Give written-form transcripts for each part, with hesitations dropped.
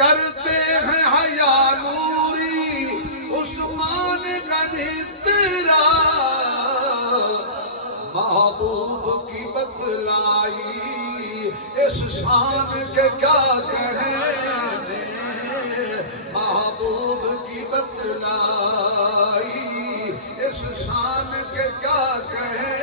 کرتے ہیں حیا نوری عثمان غنی تیرا محبوب کی بتلائی اس شان کے کیا کہیں محبوب کی بتلائی اس شان کے کیا کہیں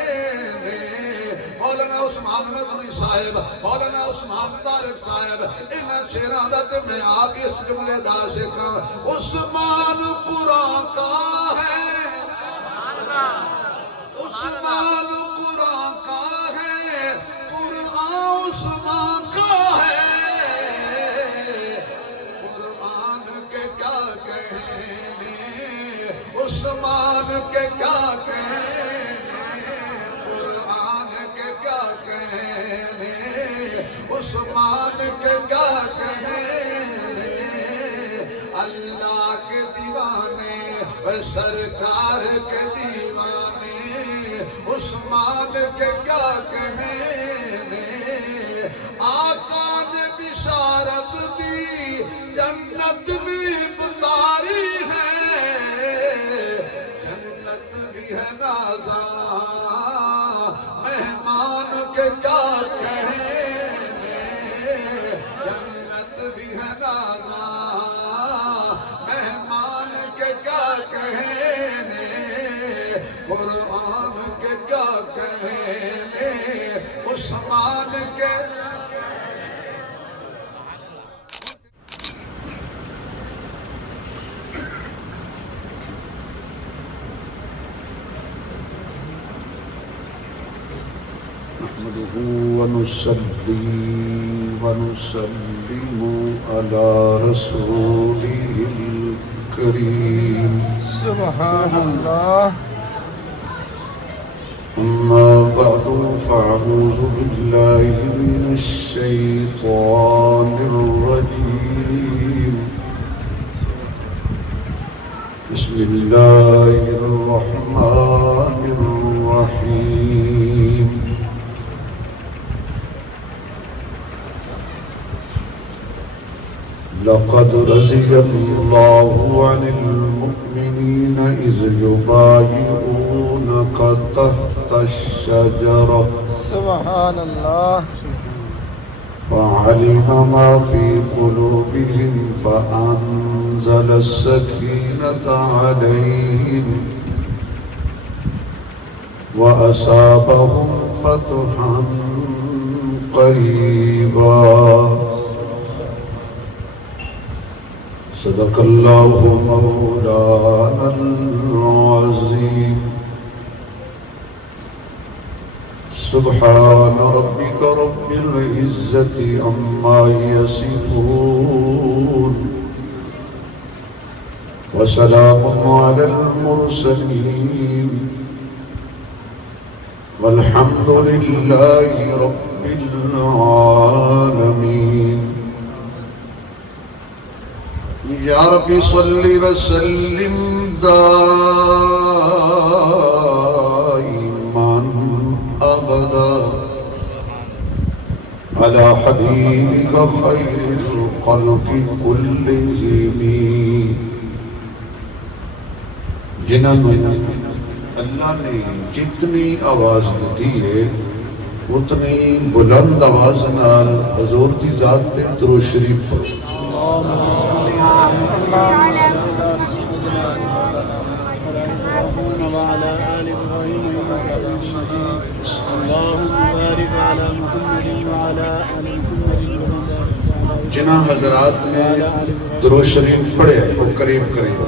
مولانا عثمان مدنی صاحب مولانا عثمان طارق صاحب انہیں شیران دا تے میں آگے اس جملے دا سکھاں عثمان قرآن کا ہے عثمان قرآن کا ہے قرآن عثمان کا ہے قرآن کے کیا کہنے عثمان کے کیا کہنے قرآن کے کیا کہنے عثمان کے کیا کہنے اللہ کے دیوانے سرکار کے دیوانے عثمان کے کیا کہنے آقا نے بشارت دی جنت بھی بتاری ہے جنت بھی ہے نازاں مہمان کے کیا کہنے جنت بھی ہے نازاں مہمان کے کیا کہنے قرآن کے کیا کہنے عثمان کے نحمده ونصلي ونسلم على رسوله الكريم سبحان الله. أما بعد فأعوذ بالله من الشيطان الرجيم بسم الله الرحمن الرحيم لقد رضي الله عن المؤمنين إذ يبايعونك تحت الشجرة سبحان الله. فعلم ما في قلوبهم فأنزل السكينة عليهم وأصابهم فتحا قريبا صدق الله مولانا العظيم سبحان ربك رب العزة عما يصفون وسلام على المرسلين والحمد لله رب العالمين یا ربی صلی وسلم دائما ابدا على حبیبک خیر الخلق كلهم جنہوں اللہ نے جتنی آواز دی ہے اتنی بلند آواز نال حضور دی ذات تے درود شریف پڑھو. وعلى آل إبراهيم إنك حميد مجيد. اللهم بارك على محمد وعلى آل محمد جنہ حضرات نے درود شریف پڑھے وہ قریب قریب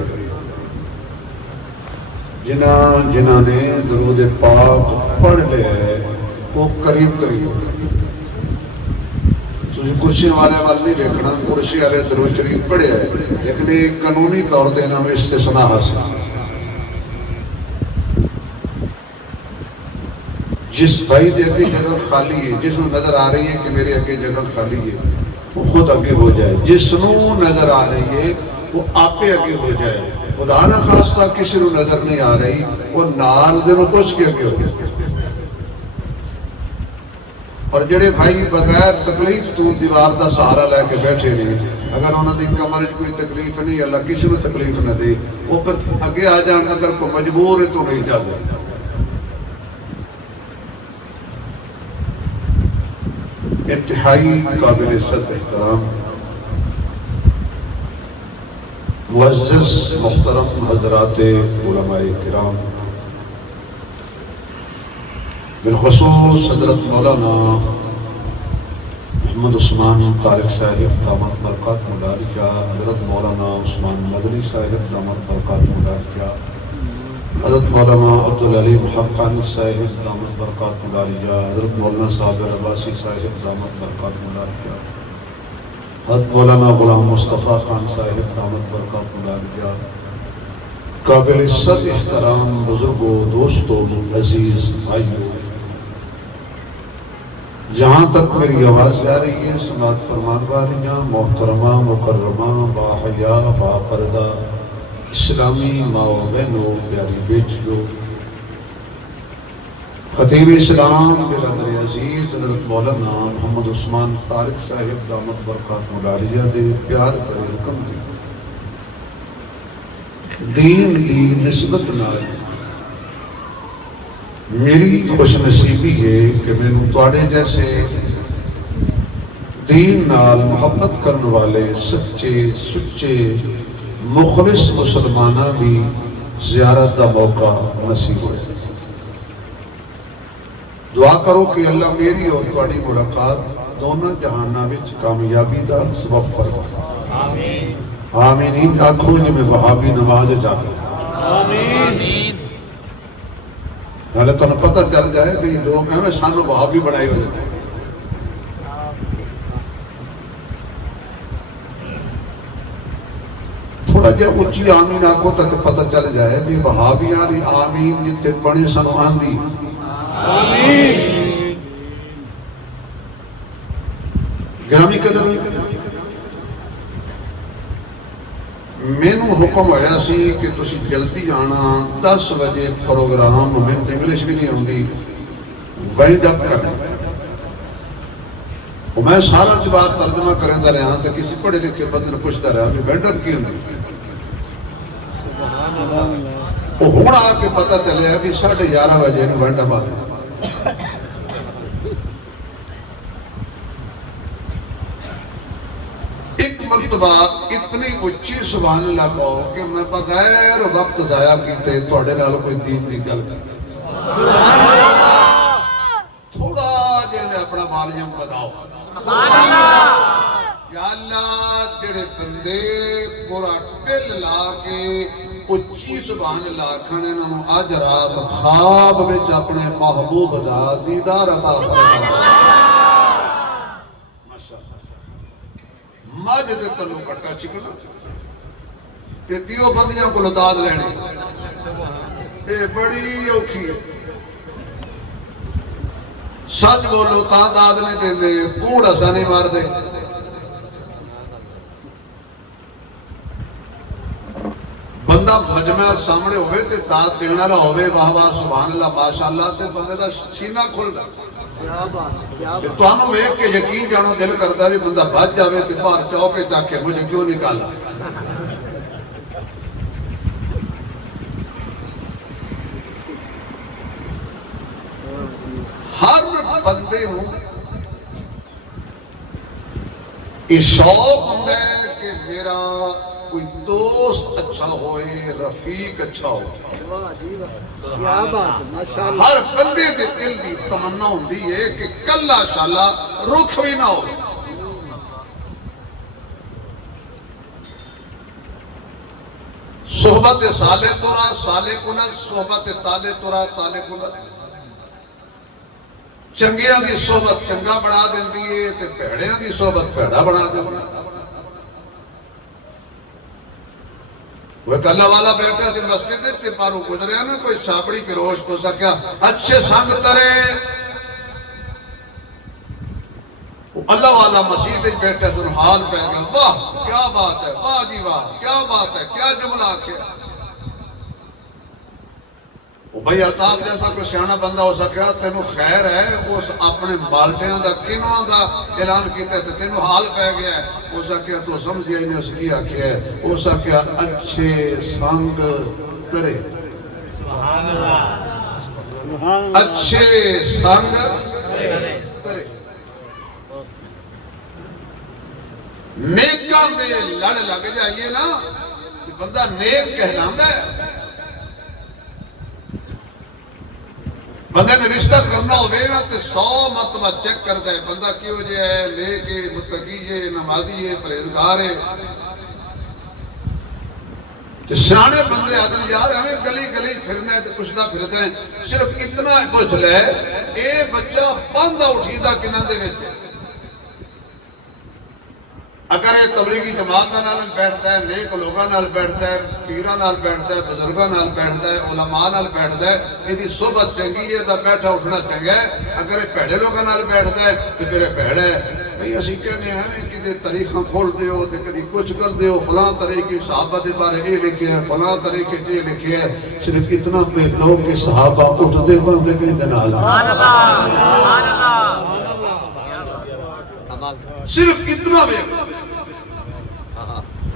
جنہ نے درود پاک پڑھ لے وہ قریب قریب کرسی والے وال نہیں دیکھنا کرسی والے درود شریف پڑھے لیکن ایک قانونی طور پہ انہوں نے استثناء حاصل جس بھائی دے اگے جگہ خالی ہے جس کو نظر آ رہی ہے کہ میرے اگے جگہ خالی ہے وہ خود اگے ہو جائے جس نو نظر آ رہی ہے وہ آپے اگے ہو جائے خدا نہ خواستہ کسی نو نظر نہیں آ رہی وہ نال دے نو کچھ کے اگے ہو جائے اور جڑے بھائی بغیر تکلیف تو دیوار دا سہارا لے کے بیٹھے نہیں اگر انہوں کی کمر کوئی تکلیف نہیں اللہ کسی کو تکلیف نہ دے وہ پھر اگے آ جان اگر کوئی مجبور ہے تو نہیں جاتے انتہائی قابل عزت احترام معزز محترم حضرات علماء کرام بالخصوص حضرت مولانا محمد عثمان طارق صاحب دامت برکات مدارجہ حضرت مولانا عثمان مدنی صاحب دامت برکات مدارجہ حضرت مولانا عبدالعلیم حقانی صاحب دامت برکات مدارجہ حضرت مولانا صابر عباسی صاحب دامت برکات مدارجہ حضرت مولانا غلام مصطفیٰ خان صاحب دامت برکات مدارجہ قابل عزت احترام بزرگوں دوستوں عزیز بھائیوں جہاں تک میری آواز جا رہی ہے سماعت فرمان والیاں محترمہ مکرمہ باحیا با پردہ اسلامی ماں و بہنوں پیاری بیٹیوں خطیب اسلام برادر عزیز حضرت مولانا محمد عثمان طارق صاحب دامت برکات مدارجہ دے پیار پر حکم دین دی نسبت نال میری خوش نصیبی ہے کہ میں نے تواڈے جیسے دین نال محبت کرنے والے سچے سچے مخلص مسلمانہ دی زیارت دا موقع نصیب ہوئے دعا کرو کہ اللہ میری اور تواڈی ملاقات دونوں جہاناں وچ کامیابی دا سبب فرمائے آمین آنکھوں جو میں وہابی نماز جاگے آمین نالے تو پتہ چل جائے کہ یہ لوگ ہمیں سانو وہابی بڑھائی ہوئے تھوڑا جا اچھی آمین آنکھوں تک پتہ چل جائے کہ وہابی آری آمین جتے پڑھے سانو آندھی آمین گرامی قدر میں نو حکم ہویا سی کہ تسی جلدی آنا 10 بجے پروگرام میں انگلش بھی نہیں ہوندی وائنڈ اپ کرنا اور میں سارا جواب ترجمہ کرنے رہا تو کسی پڑھے لکھے بندے نے پوچھتا رہا کہ وائنڈ اپ کی ہوندی وہ ہون آ کے پتہ چلے کہ 11:30 بجے وائنڈ اپ آتا مرتبہ اتنی اچھی سبحان اللہ کہو کہ میں بغیر وقت ضائع کیتے تھوڑے نال کوئی دین دی گل کر تھوڑا جے نے اپنا والیوم بداؤ یا اللہ جڑے بندے پورا دل لا کے اچھی سبحان اللہ کھانے نوں اج رات خواب وچ اپنے محبوب دا دیدار عطا فرما ماجھ دے تلو کٹا چکنا کہ دیو بندیاں کو لداد لینے اے بڑی اوکھی ہے سچ بولو تا داد نہیں دے دے کوڑ ایسا نہیں مار دے بندہ مجمع سامنے ہوئے تے داد دینا رہا ہوئے واہ واہ سبحان اللہ ماشاءاللہ تے بندے دا سینہ کھل گا تو آنو ایک کے یقین جانو دل کرتا ہے بندہ بھاج جاوے کہ باہر چوکے چاکے مجھے کیوں نکالا ہر بندے ہوں اس شوق ہوتا ہے کہ میرا کوئی دوست اچھا ہوئے رفیق اچھا ہو ہر بندے دے دل دی تمنا ہوندی ہے کہ کلا شالا رخ ہوئی نہ ہو صحبت سالے تورا سالے کنا صحبت تالے تورا تالے کنا چنگیاں دی صحبت چنگا بنا دیندی ہے تے پیڑیاں دی صحبت پیڑا بنا دیندی ہے وہ ایک اللہ والا بیٹھا سی مسجد تے پارو گزریا نا کوئی چھاپڑی پہ روش کو سکیا اچھے سنگ ترے اللہ والا مسجد بیٹھا تو حال پہ گیا واہ کیا بات ہے واہ جی واہ کیا بات ہے کیا جملہ کیا وہ بھائی الطاف جیسا کوئی سیاح بندہ ہو سکیا تینوں خیر ہے اس اپنے بالٹیاں دا کنواں دا اعلان کیتا ہے تینوں حال پہ گیا ہے ہو سکیا تو سمجھ گیا انہیں اس کی آکھیا ہے ہو سکیا اچھے سنگ کرے اچھے سنگ کرے نیکاں میں لڑ لگ جائیے نا بندہ نیک کہلاندہ ہے بندے نے رشتہ کرنا ہوئے نا تو 100 مرتبہ چیک کرتا ہے بندہ کیوں جے ہے نیک ہے متقی ہے نمازی ہے پرہیزگار ہے کہ سیانے بندے آدھن یار ہمیں گلی گلی پھرنا ہے تو کچھتا پھرتے ہیں صرف اتنا پوچھ لے اے بچہ بندہ اٹھیدہ کنہ دے وچ اگر یہ تبلیغی جماعت نال بیٹھتا ہے نیک لوگاں نال بیٹھتا ہے پیراں نال بیٹھتا ہے بزرگاں نال بیٹھتا ہے علماء نال بیٹھتا ہے یہ صحبت چنگی ہے تو بیٹھا اٹھنا چنگا ہے اگر یہ پیڑے لوگاں نال بیٹھتا ہے تو پھر پیڑا ہے بھئی اسی کہنے ہیں کہ تاریخاں کھول دیو تے کدی کچھ کر دیو فلاں طریقے صحابہ دے بارے یہ لکھے ہے فلاں طریقے یہ لکھے ہے صرف اتنا پہ لو کہ صحابہ اٹھتے بندے کہیں دن آلہ صرف اتنا بے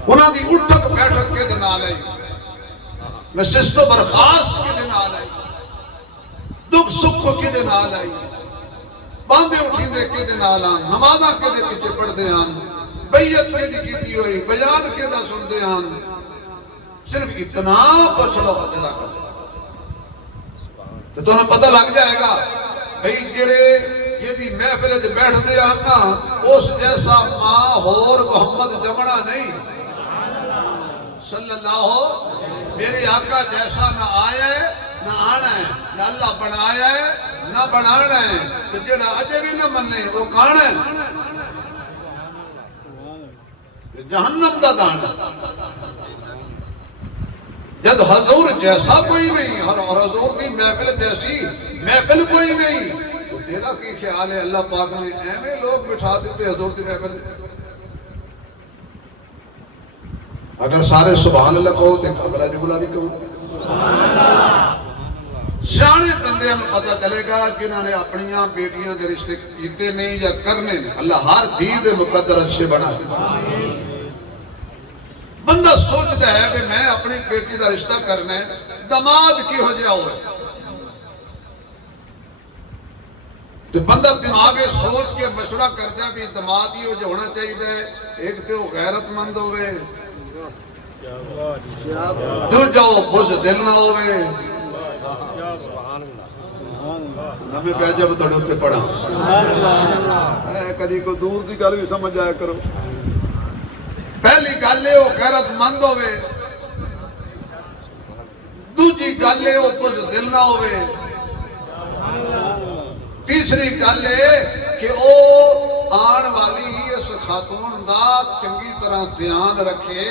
انہاں دی اٹھک بیٹھک کے دن آلائی نشست و برخاست کے دن آلائی دکھ سکھ کے دن آلائی باندے اٹھی دے کے دن آلان نمازہ کے دے پیچھے پڑھ دے آن بیعت کے دی کیتی ہوئی بیان کے دا سن دے آن صرف اتنا پچھلو جدا کر تو انہیں پتہ لگ جائے گا بھئی جڑے یہ دی محفل جو بیٹھ دے آنا اس جیسا ماحور محمد جمعہ نہیں صلی اللہ میرے آقا جیسا نہ آیا ہے نہ آنا ہے نہ اللہ بنایا ہے نہ بنانا ہے تو جڑا اجے بھی نہ مننے وہ کان ہے جہنم دا دانا جد حضور جیسا کوئی نہیں اور حضور دی محفل جیسی محفل کوئی نہیں تو تیرا کی خیال ہے اللہ پاک نے ایمیں لوگ بٹھا دیتے حضور دی محفل اگر سارے سبحان اللہ کہو تو خبرہ جبلا بھی کہو سیانے بندے ہمیں پتہ چلے گا کہ انہوں نے اپنیاں بیٹیاں کے رشتے کیتے نہیں یا کرنے نہیں اللہ ہر دید مقدر اچھے بنا بندہ سوچتا ہے کہ میں اپنی بیٹی کا رشتہ کرنا ہے دماد کی ہو جاؤ ہے تو بندہ دماغ سوچ کے مشورہ کرتا ہے بھی دماد ہی ہو جو ہونا چاہیے ایک تو غیرت مند ہوئے تو جاؤ بز دل نہ ہوئے نمی پہ جب تڑو پہ پڑھا کدی کو دور دی گل بھی سمجھ آیا کرو پہلی گلے ہو غیرت مند ہوئے دوجی گلے ہو بز دل نہ ہوئے تیسری گلے کہ او آن والی اس خاتون دا چنگی طرح دھیان رکھے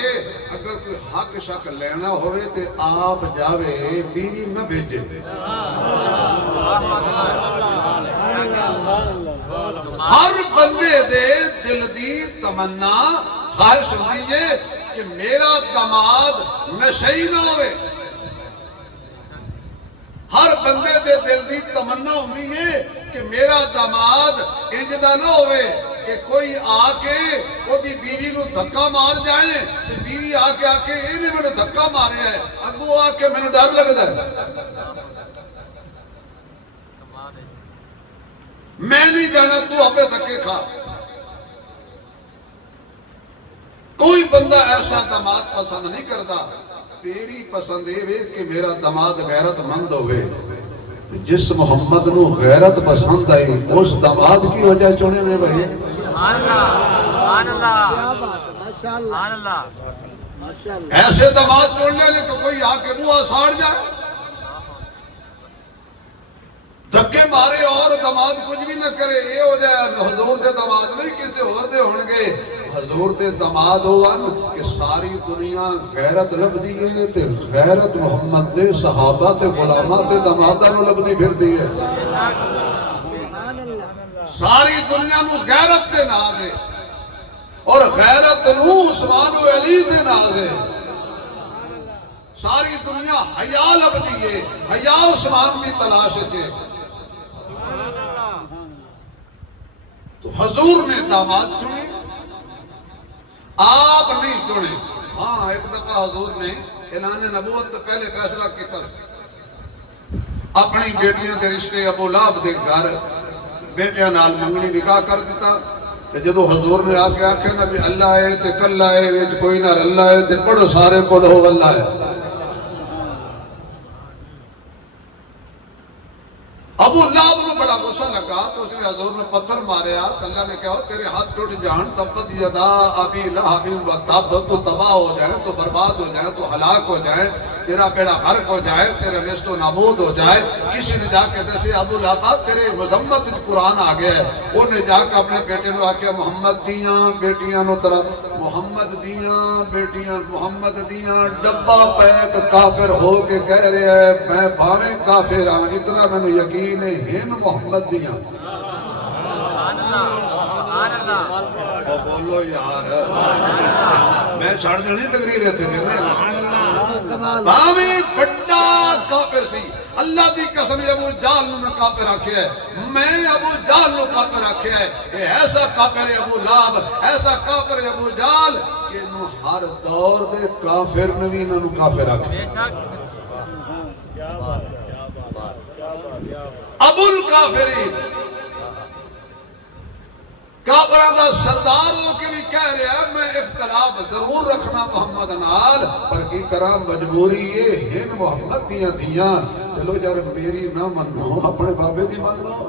اگر کوئی حق شک لینا ہوئے تے آپ جاوے بیوی نہ بھیجے ہر بندے دے دل دی تمنا خواہش ہوئی ہے کہ میرا داماد نشئی نہ ہوئے ہر بندے دے دل دی تمنا ہوئی ہے کہ میرا داماد انجدہ نہ ہوئے کہ کوئی آکے وہ دی بیوی کو دھکا مار جائیں کہ بیوی آکے انہیں میں نے دھکا مارے ہیں ابو آکے میں نے ڈر لگتا ہے میں نہیں جانا تو اپنے دھکے کھا کوئی بندہ ایسا داماد پسند نہیں کرتا تیری پسند ہے کہ میرا داماد غیرت مند ہوئے جس محمد نو غیرت پسند آئی اس داماد کی وجہ چونے میں بھائی ایسے داماد چوڑنے لے تو کوئی آکے بوہا ساڑ جائے دھکے مارے اور داماد کچھ بھی نہ کرے یہ ہو جائے حضور دے داماد نہیں کسی اور دے ہونگے حضور دے داماد ہوان کہ ساری دنیا غیرت لب دیئے تے غیرت محمد دے صحابہ تے غلامہ تے دامادہ نو لب دی پھر دیئے ساری دنیا نو غیرت دے نازے اور غیرت نو عثمان و علی دے نازے ساری دنیا حیا لبدی ہے، حیا عثمان کی تلاش ہے. تو حضور نے داماد چنے، آپ نہیں چنے. ہاں ایک دفعہ حضور نے اعلان نبوت تو پہلے فیصلہ کیتا اپنی بیٹیاں دے رشتے ابو لہب دے گھر بیٹیاں نال منگنی نکاح کر دیتا. جدو حضور نے آ کے آخیا نا بھی اللہ ہے تے کلا ہے وچ کوئی نہ رلا ہے تے پڑھو سارے کول ہو اللہ ہے. ابو لہب نو بڑا غصہ لگا تو اس نے حضور نے پتھر ماریا. اللہ نے کہا تیرے ہاتھ ٹوٹ جان، تبت یدا ابی لہب و تب، تو تباہ ہو جائے، تو برباد ہو جائے، تو ہلاک ہو جائے، تیرا بیڑا غرق ہو جائے، تیرا نیست و نابود ہو جائے. کسی نے جا کے دسے ابو لہب تیرے مذمت قرآن آ گیا ہے. انہیں جا کے اپنے بیٹے نو آکھیا محمد دیاں بیٹیاں نو طرف، محمد دیاں بیٹیاں، محمد دیاں ڈبا پیک کافر ہو کے کہہ رہے ہے میں بھاویں کافر ہاں اتنا میں یقین ہے ہن محمد دیاں. بولو یار میں چھڑ جانی تقریر رہتے تھے بھاویں بڑا کافر سی. اللہ دی قسم ابو جہل نو میں کافر آکھیا ہے، میں ابو جہل نو کافر آکھیا ہے. یہ ایسا کافر ہے ابو لہب، ایسا کافر ہے ابو جہل کہ انہوں ہر دور دے کافر نے بھی انہوں کافر آکھیا. ابو الکافرین کافران دا سردار ہو کے بھی کہہ رہے ہیں میں اختلاف ضرور رکھنا محمد نال پر کی کرام مجبوری یہ ہن محمد دیاں دیاں. چلو یار میری نہ منو اپنے بابے دی مان لو.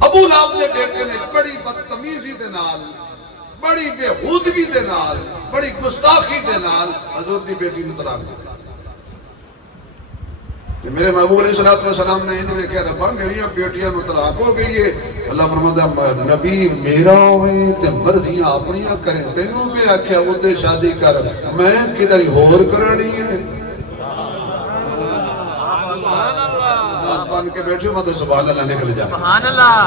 ابو لہب دے بیٹے نے بڑی بدتمیزی دے نال، بڑی بےہودگی دے نال، بڑی گستاخی دے نال حضور دی بیٹی نو طلاق دی. میرے محبوب علیہ السلام نے انہیں کہا ربا میری بیٹیاں نو طلاق ہو گئی ہے. اللہ فرماتا ہے نبی میرا ہوئے تے مرضیاں اپنیاں کریں تینوں پہ آکھیا وہ دے شادی کر میں کدھائی ہور کرانی ہے. بات بان کے بیٹھے ہوں تو سبحان اللہ نکل جا. سبحان اللہ.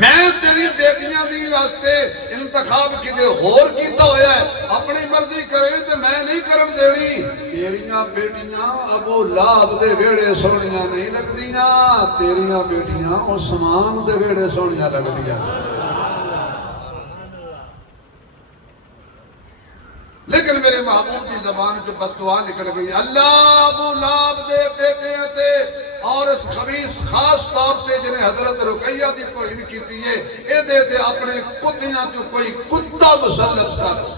میں تیری بیٹیاں دی واسطے انتخاب کدے ہور کیتا ہویا ہے، اپنی مرضی کرے تے میں نہیں کرن دینی. تیریاں بیٹیاں ابو لہب دے ویڑے سونیاں نہیں لگدیاں، تیریاں بیٹیاں عثمان دے ویڑے سونیاں لگدیاں. لیکن میرے محبوب کی زبان جو بددعا نکل گئی اللہ ابو لہب دے بیٹے تے اور اس خبیث خاص طور تے جنہیں حضرت رقیہ دی کوئی نہیں کیتی ہے اے دے دے اپنے کتیاں جو کوئی کتا مسلط کر.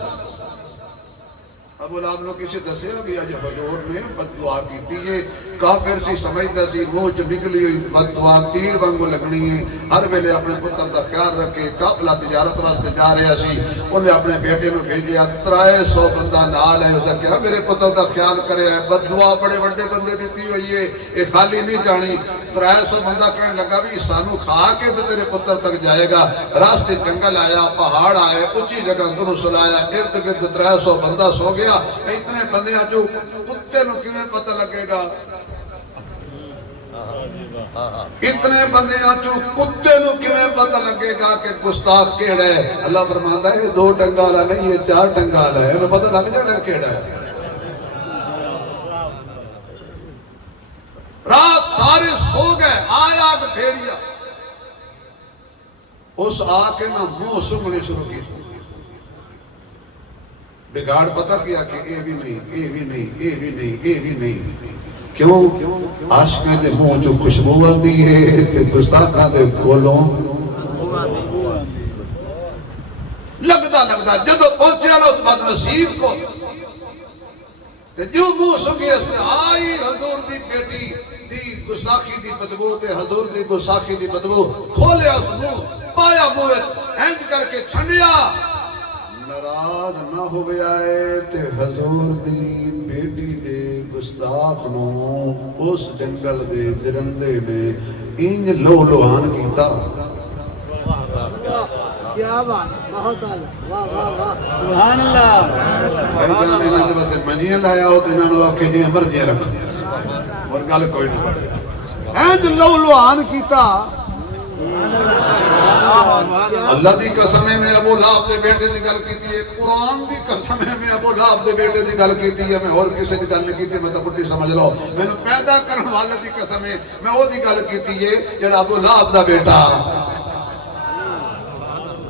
ابو لہب نے کسی دسے بھی آج حضور نے بددعا کیتی ہے. کافر سی سمجھتا سی منہ چ نکلی ہوئی بددعا تیر وانگو لگنی ہے. ہر ویلے اپنے پتر دا خیال رکھے. قافلہ تجارت واسطے جا رہا سی، انہیں اپنے بیٹے نو بھیجیا 300 بندہ نال ہے. اسے کہا میرے پتر دا خیال کرے ہے، بددعا بڑے بڑے بندے دیتی ہوئی ہے یہ خالی نہیں جانی. 300 بندہ کہنے لگا بھی سانو کھا کے تو تیرے پتر تک جائے گا. راستے جنگل آیا، پہاڑ آئے، اونچی جگہ انہوں سلایا، ارد گرد 300 بندہ سو گیا. اتنے بندے جو کتے نو کیویں پتہ لگے گا؟ اتنے بندے جو کتے نو کیویں پتہ لگے گا کہ گستاخ کیڑا ہے؟ اللہ فرماتا ہے 2 ٹنگا والا نہیں یہ 4 ٹنگا والا ہے. انہوں پتہ لگ جانا کیڑا ہے. رات سارے سو گئے، آیا کہ بھیڑیا اس آ کے نہ منہ سنگنی شروع کی. بگاڑ پتہ کیا کہ اے بھی نہیں، اے بھی نہیں، اے بھی نہیں، اے بھی نہیں. کیوں؟ عاشقاں دے منہ جو خوشبو آندی ہے تے گستاخاں دے کولوں لگدا جدو پہنچیا نا اس بعد نصیب کو تے جو منہ سنگی اس میں آئی حضور دی بیٹی دی گستاخی دی بدبو تے حضور دی گستاخی دی بدبو. کھولیا اس منہ، پایا منہ اینج کر کے چھنڈیا. ناراض نہ ہو جائے تے حضور دی بیٹی دے گستاخ نو اس جنگل دے درندے نے انج لو لوہان کیتا. کیا بات، بہت اعلیٰ، واہ واہ واہ، سبحان اللہ. انہاں دے واسطے منیاں لایا ہو تے انہاں نو آکھے جی مرضیاں رکھ اور گل کوئی نہیں. انج لو لوہان کیتا اللہ دی قسم ہے میں ابو لہب دے بیٹے دی گل کیتی ہے، قرآن دی قسم ہے میں ابو لہب دے بیٹے دی گل کیتی ہے، میں اور کسی دی گل نہیں کیتی، میں تو پٹھی سمجھ لو میں نے پیدا کرن والے دی قسم ہے میں وہ دی گل کیتی ہے جڑا ابو لہب دا بیٹا،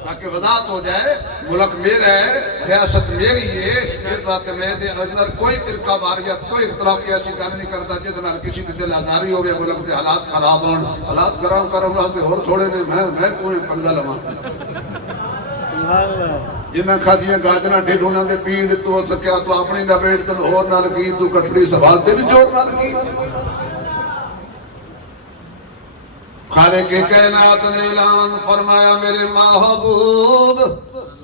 تاکہ وضاحت ہو جائے ملک میرا ہے، ریاست میری ہے، اس بات میں دے اندر کوئی فرقہ واریت کوئی اختلاف کی ایسی گل نہیں کرتا جس نال کسی دی دل آزاری ہو گئے، ملک دے حالات خراب ہون، حالات خراب کرن واسطے اور تھوڑے نے میں کوئی پنگا لواں سبحان اللہ جنہاں کھادیاں گاجراں ڈھڈ انہاں دے پیڑ تو سکیا تو اپنی لپیٹ تن ہور نال کی تو کٹڑی سوال تین جوڑ نال کی خالق کائنات نے اعلان فرمایا میرے محبوب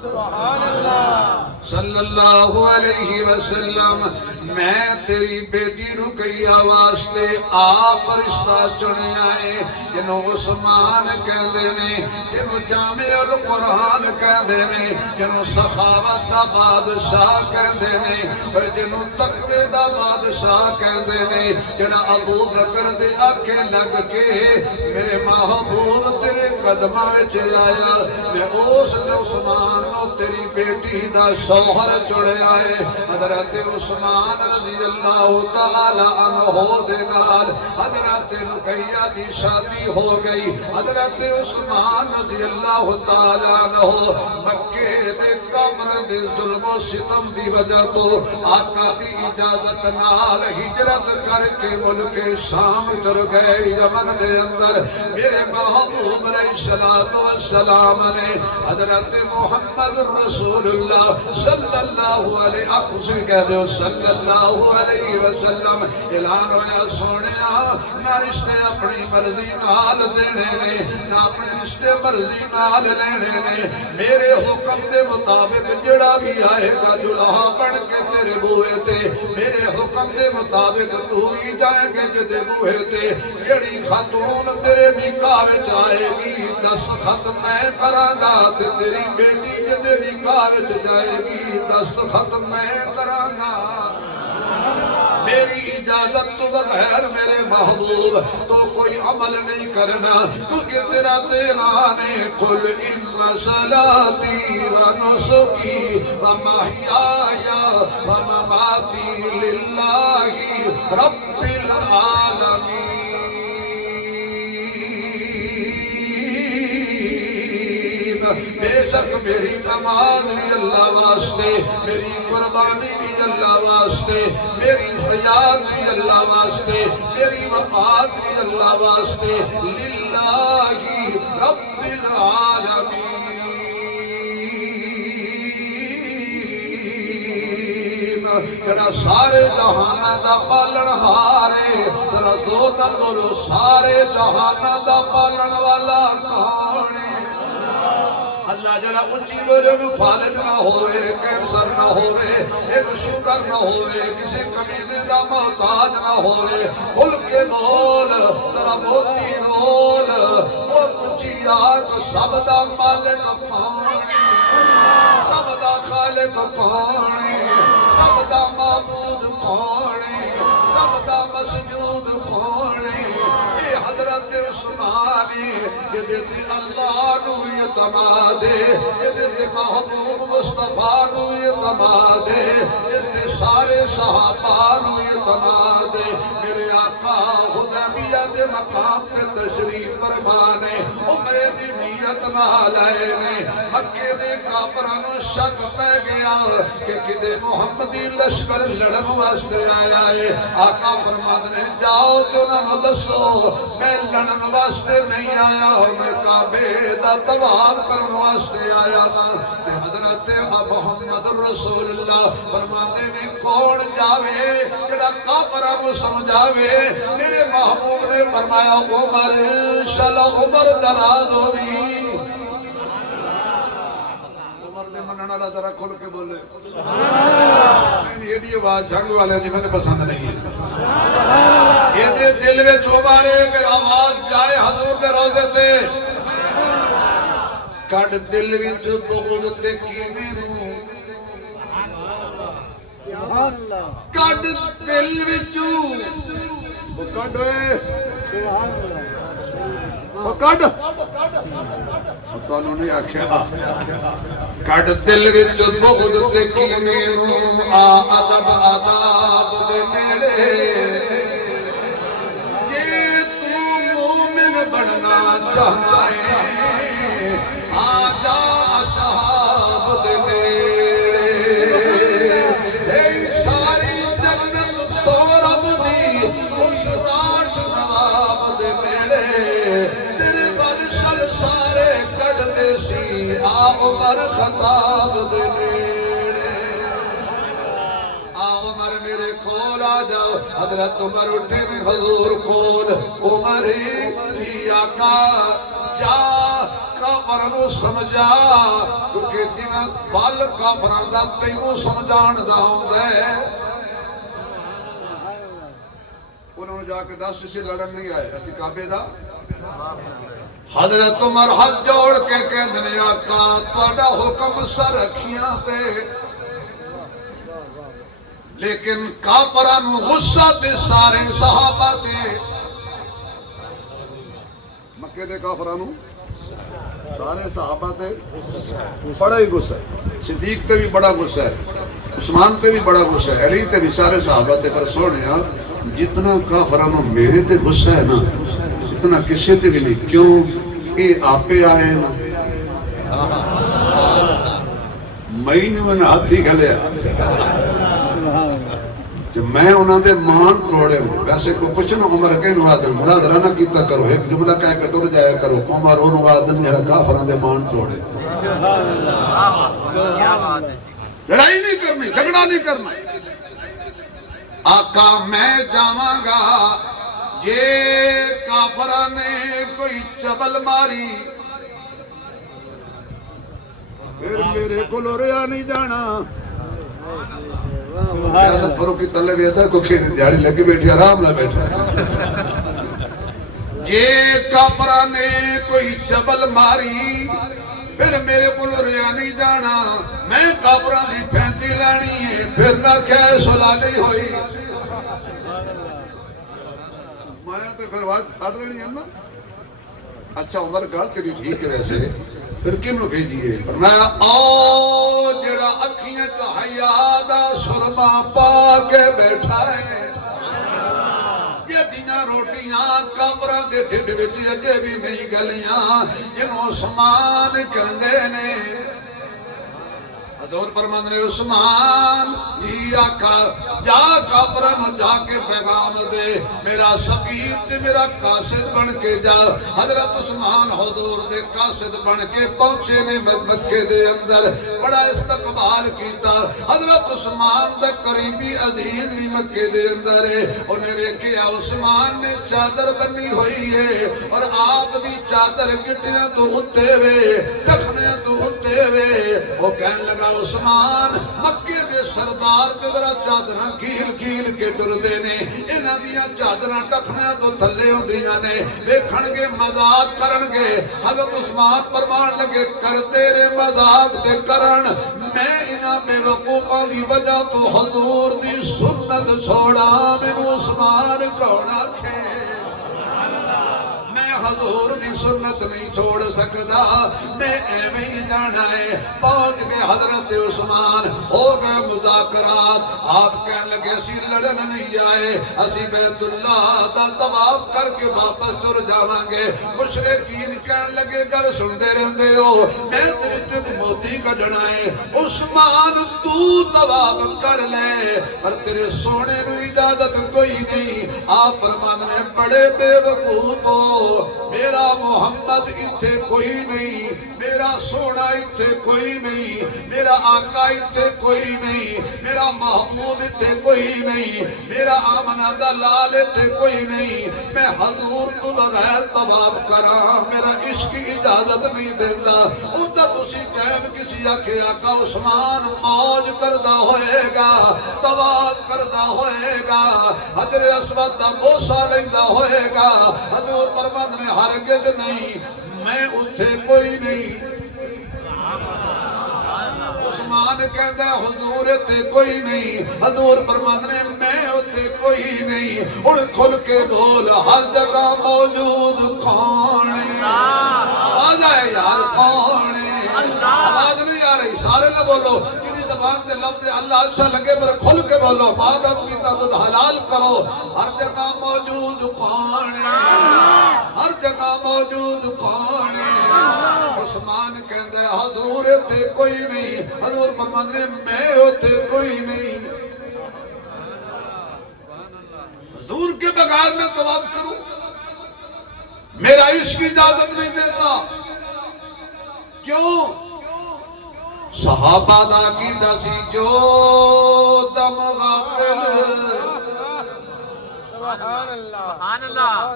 سبحان اللہ صلی اللہ علیہ وسلم میں تیری بیٹی رقیہ واسطے آپ رشتہ چنے آئے جنہوں عثمان کہندے نے جنہوں جامع القرآن کہندے نے جنہوں سخاوت دا بادشاہ کہندے نے جنہوں تقوی دا بادشاہ کہندے نے جنہوں ابو بکر دے آنکھیں لگ کے میرے محبوب تیرے قدمہ وچ لایا میں اس نے عثمان نو تیری بیٹی دا شوہر چڑے آئے حضرت عثمان رضی اللہ تعالی عنہ دے نال حضرت رقیہ دی شادی ہو گئی حضرت عثمان رضی اللہ تعالی عنہ مکے دے کمر دے ظلم و ستم دی وجہ تو آقا دی اجازت نال ہجرت کر کے ملک شام چر گئے یمن دے اندر میرے محبوب علیہ السلام نے حضرت محمد رسول اللہ صلی اللہ علیہ وسلم کہہ دے صلی اللہ علیہ وسلم اعلان ہویا سونیا نہ رشتے اپنی مرضی نال دینے نے نہ اپنے رشتے مرضی نال لینے نے میرے حکم دے مطابق جڑا بھی آئے گا جلہا بڑھ کے تیرے بوئے تے میرے حکم دے مطابق تو ہی جائیں گے جدے بوئے تے جڑی خاتون تیرے نکاح میں جائے گی 10 خط میں کراں گا تے تیری بیٹی جدے نکاح میں جائے گی 10 خط میں کراں گا میری اجازت تو بغیر میرے محبوب تو کوئی عمل نہیں کرنا کیونکہ تیرا اعلان ہے قل ان صلاتی و نسکی و محیایا و مماتی للہ رب العالمین بے شک میری نماز بھی اللہ واسطے میری قربانی بھی اللہ واسطے میری حیات بھی اللہ واسطے میری وفات بھی اللہ واسطے للہ رب العالمین جڑا سارے جہانہ دا پالن ہارے ذرا زور نال بولو سارے جہانہ دا پالن والا کون ہے اللہ جڑا اچھی بولے میں فالج نہ ہوئے کینسر نہ ہوئے ایک شوگر نہ ہوئے کسی کمینے دا محتاج نہ ہوئے کھل کے بول ذرا موتی رول وہ کچھی آگ سب دا مالک پانے سب دا خالق پانے سب دا معبود پانے سب دا مسجود پانے یہ حضرت عثمانی یہ دیتی اللہ نو اعتمادے یہ دیتی محبوب مصطفیٰ نو اعتمادے یہ دیتی سارے صحابہ نو اعتمادے میرے آقا حدیبیہ دے مقام تے تشریف فرمانے عمرے دی نیت نہ لائے نے مکے دے کافران شک پہ گیا کہ کدے محمدی لشکر لڑن واسطے آیا ہے آقا فرمانے جاؤ تو نہ دسو میں لڑن واسطے نہیں آیا ہوں میں کعبے دا طواف کرن واسطے آیا تھا حضرت محمد رسول اللہ فرمانے نے کون جاوے جڑا کافرہ کو سمجھاوے میرے محبوب نے فرمایا عمر شل عمر دراز ہوئی عمر نے مننا اللہ ذرا کھل کے بولے میں یہ دی آواز جنگ والے جی میں نے پسند نہیں ہے یہ دے دل میں چوبارے پھر آواز جائے حضور دے روزے تے کڑ دل وچ بغض تے کیویں نوں سبحان اللہ کڑ دل وچ او کڈ اے سبحان اللہ او کڈ تانوں نے آکھیا کڈ دل وچ بغض تے کینے نوں آ ادب آداب دے نیڑے جے تو مومن بننا چاہتا ہے آ جا اصحاب دے نیڑے اے ساری جنت سورب دی اس راج نواب دے نیڑے تیرے بل سر سارے کڈ دے سی آ عمر خطاب دے نیڑے آ عمر میرے کول آ جاؤ حضرت عمر اٹھے نے حضور کول عمر ہی آقا جا کافر نو سمجھا کیونکہ جنہاں بل کافراں دا تینوں سمجھان دا ہوندا ہے انہوں نے جا کے دس سے لڑن نہیں آئے اسی کعبے دا حضرت عمر ہاتھ جوڑ کے کہندے نے آقا تہاڈا حکم سر رکھیاں تے لیکن کافراں نو غصہ تے سارے صحابہ تے مکے دے کافراں نو سارے صحابہ تے بڑا ہی غصہ ہے صدیق تے بھی بڑا غصہ ہے عثمان تے بھی بڑا غصہ ہے علی تے بھی سارے صحابہ تے پر سونیا جتنا کافراں نو میرے تے غصہ ہے نا اتنا کسی تے بھی نہیں کیوں اے آپے آئے نا مہینے میں ہاتھی گھلیا کہ میں انہاں دے مان تروڑے ہوں ویسے کو پچھن عمر کے نوادن مناظرہ نہ کیتا کرو ایک جملہ کہہ کے ٹر جایا کرو عمر او نوادن جڑا کافراں دے مان تروڑے لڑائی نہیں کرنی جھگڑا نہیں کرنا آقا میں جاواں گا یہ کافراں نے کوئی چبل ماری پھر میرے کو لوریا نہیں جانا ریاست فروخی تلے بھی تھا کوئی کھیتی دیہڑی لگی بیٹھی آرام نہ بیٹھا یہ کافراں نے کوئی چبل ماری پھر میرے کو لوریا نہیں جانا میں کافراں دی پھینٹی لینی ہے پھر نہ کہ صلح نہیں ہوئی میں تو پھر بات پھاڑ دینی ہے نا اچھا عمر گل تیری ٹھیک ہے ویسے پھر کنوں بھیجیے فرمایا او جڑا اکھیاں چ حیا دا سرما پا کے بیٹھا ہے یہ دینا روٹیاں کافراں دے ڈھڈ وچ اجے بھی نہیں گلیاں جنوں عثمان کہندے نے حضور فرماندے نے عثمان جی آقا جا کافراں نوں جا کے پیغام دے میرا سفیر تے میرا قاصد بن کے جا حضرت عثمان حضور دے قاصد بن کے پہنچے نے مکے دے اندر بڑا استقبال کیتا حضرت عثمان دا قریبی عزیز بھی مکے دے اندر ہے انہیں ویکھیا عثمان نے چادر بنی ہوئی ہے اور آپ دی چادر گٹیاں تو اتے وے ٹخنیاں تو اتے وے وہ کہن لگا عثمان مکے دے سردار تے ذرا چادراں کھیل کھیل کے ٹردے نے انہاں دیاں چادراں ٹخنیاں تو تھلے ہوندیاں نے ویکھن گے مذاق کرن گے حضرت عثمان فرمان لگے کر تیرے مذاق تے کرن میں انہاں بے وقوفاں دی وجہ تو حضور دی سنت چھوڑا مینوں عثمان کون آکھے حضور دی سنت نہیں چھوڑ سکتا میں ایویں ہی جانا ہے پہنچ گئے حضرت عثمان ہو گئے مذاکرات آپ کہنے لگے اسی لڑن نہیں آئے اسی بیت اللہ دا طواف کر کے واپس تر جاواں گے مشرکین کہنے لگے گل سنتے رہندے ہو میں تیرے چ موتی کڈنا ہے عثمان تو طواف کر لے پر تیرے سونے نو اجازت کوئی نہیں آپ فرماندے نے بڑے بے وقوف ہو میرا محمد اتھے کوئی نہیں میرا سونا اتھے کوئی نہیں میرا آقا اتھے کوئی نہیں میرا محبوب اتھے کوئی نہیں میرا آمنہ دلال اتھے کوئی نہیں میں حضور تو بغیر طواف کراں میرا عشق اجازت نہیں دیتا ادھر اسی ٹائم کسی آکھے آقا عثمان موج کردہ ہوئے گا طواف کردہ ہوئے گا حجر اسود دا بوسہ لیندہ ہوئے گا حضور فرماندے نے ہرگز نہیں میں اتھے کوئی نہیں عثمان کہتا ہے حضور اتھے کوئی نہیں حضور فرماندے نے میں اتھے کوئی نہیں اور کھل کے بول ہر جگہ موجود کھانے آ جائے یار کون ہے؟ آواز نہیں آ رہی، سارے نہ بولو، کسی زبان سے لفظ اللہ اچھا لگے پر کھل کے بولو، عبادت کی تعدد حلال کرو، ہر جگہ موجود کون ہے؟ ہر جگہ موجود کون ہے؟ عثمان کہندے حضور تے کوئی نہیں، حضور فرماندے میں ہوتے کوئی نہیں، حضور کے بغیر میں طواف کروں، میرا عشق اجازت نہیں دیتا۔ کیوں؟ صحابہ دا عقیدہ سی جو دم غافل، سبحان اللہ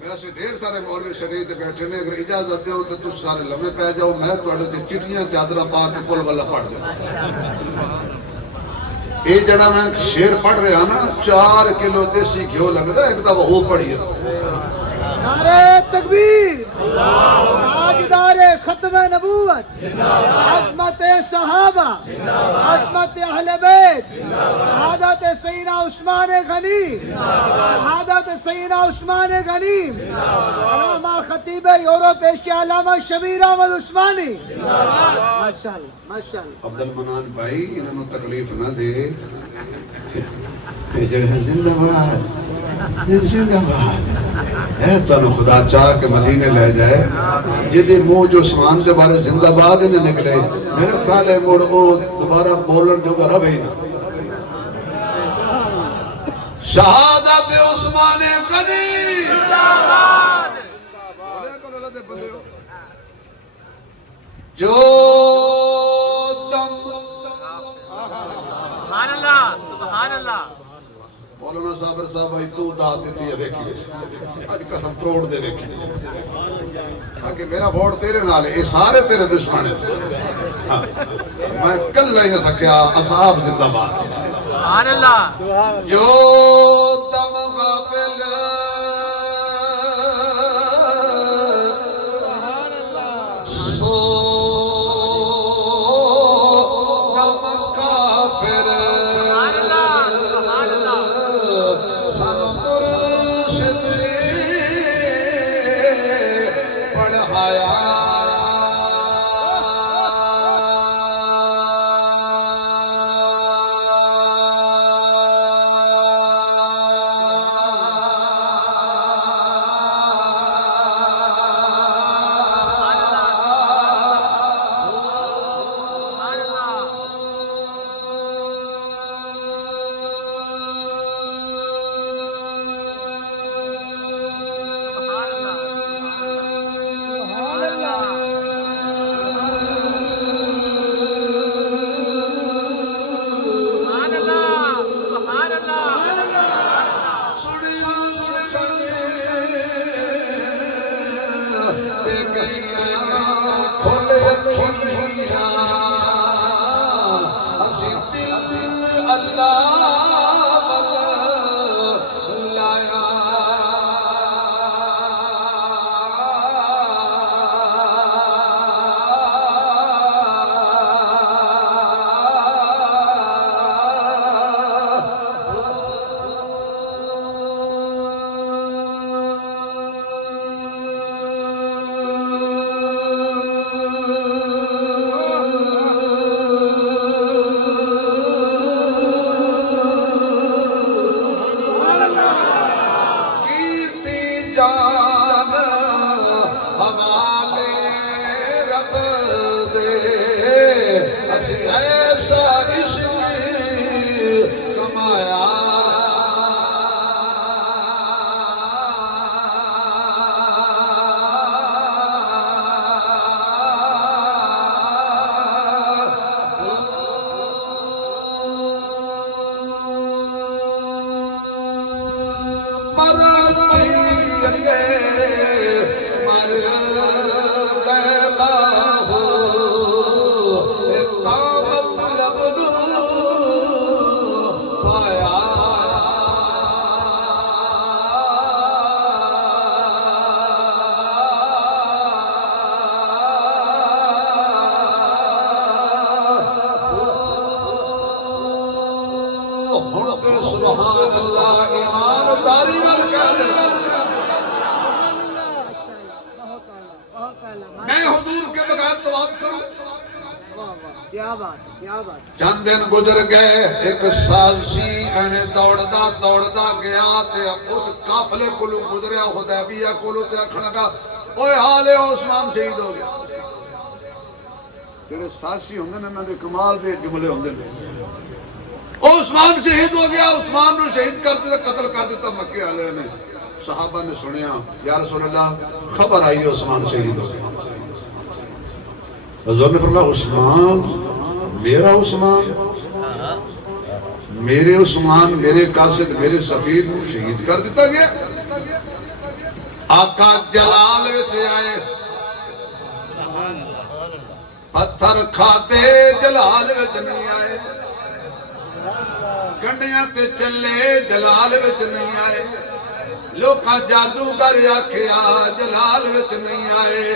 ویسے ڈھیر سارے مولوی شریف بیٹھے نے، اگر اجازت دیو تو تُس سارے لمحے پہ جاؤ، میں تھوڑے تے چٹیاں چادراں پا کے پل والا پڑھ دوں۔ یہ جڑا میں شعر پڑھ رہا نا، 4 کلو دیسی گھیو لگتا ہے، ایک دفعہ وہ پڑھیے۔ نعرہ تکبیر، تاجدار ختم نبوت، عظمت صحابہ، عظمت اہل بیت، شہادت سیدنا عثمان غنی، شہادت سیدنا عثمان غنی، علامہ خطیب یورپ ایشیا علامہ شبیر احمد عثمانی، ماشاءاللہ ماشاءاللہ۔ عبد المنان بھائی انہوں نے تکلیف نہ دے، یہ جڑے ہیں زندہ باد، زندہ باد ہے تو خدا چاہ کے مدینے لے جائے، جدی منہ جو عثمان کے بارے زندہ باد ہی نہیں نکلے، میرے خیال ہے موڑ وہ دوبارہ بولن جو گا رب ہی نہ۔ شہادت عثمان غنی، جو دم سبحان اللہ سبحان اللہ۔ مولانا صابر صاحب آئی تو دا دیتی ہے دیکھیے، آج قسم توڑ دے دیکھیے، کہ میرا ووٹ تیرے نال ہے، یہ سارے تیرے دشمن ہیں، میں کل نہیں سکیا، اصحاب زندہ باد۔ سبحان اللہ۔ جو دم غافل سو دم کافر، سن مرشد پڑھایا، سبحان اللہ ایمانداری نال کہہ دے، میں حضور جواب کروں؟ واہ واہ کیا بات کیا بات چند دن گزر گئے، ایک سازی ایویں دوڑدا گیا تے اس قافلے کولوں گزریا حدیبیہ کولوں تے آکھن لگا اوئے حال ہے عثمان شہید ہو گیا۔ جڑے سازی ہوندے نے انہاں دے کمال دے جملے ہوندے نے۔ عثمان شہید ہو گیا، عثمان نو شہید کر دتا، قتل کر دتا مکے والے نے۔ صحابہ نے سنیا یا رسول اللہ خبر آئی عثمان شہید ہو گیا۔ حضور نے فرمایا عثمان، میرا عثمان، میرے عثمان، میرے قاصد، میرے سفیر کو شہید کر دیتا گیا۔ آقا جلال وچ آئے، پتھر کھاتے جلال وچ نہیں آئے، کنڈیاں تے چلے جلال وچ نہیں آئے، لوکاں جادوگر آکھیا جلال وچ نہیں آئے،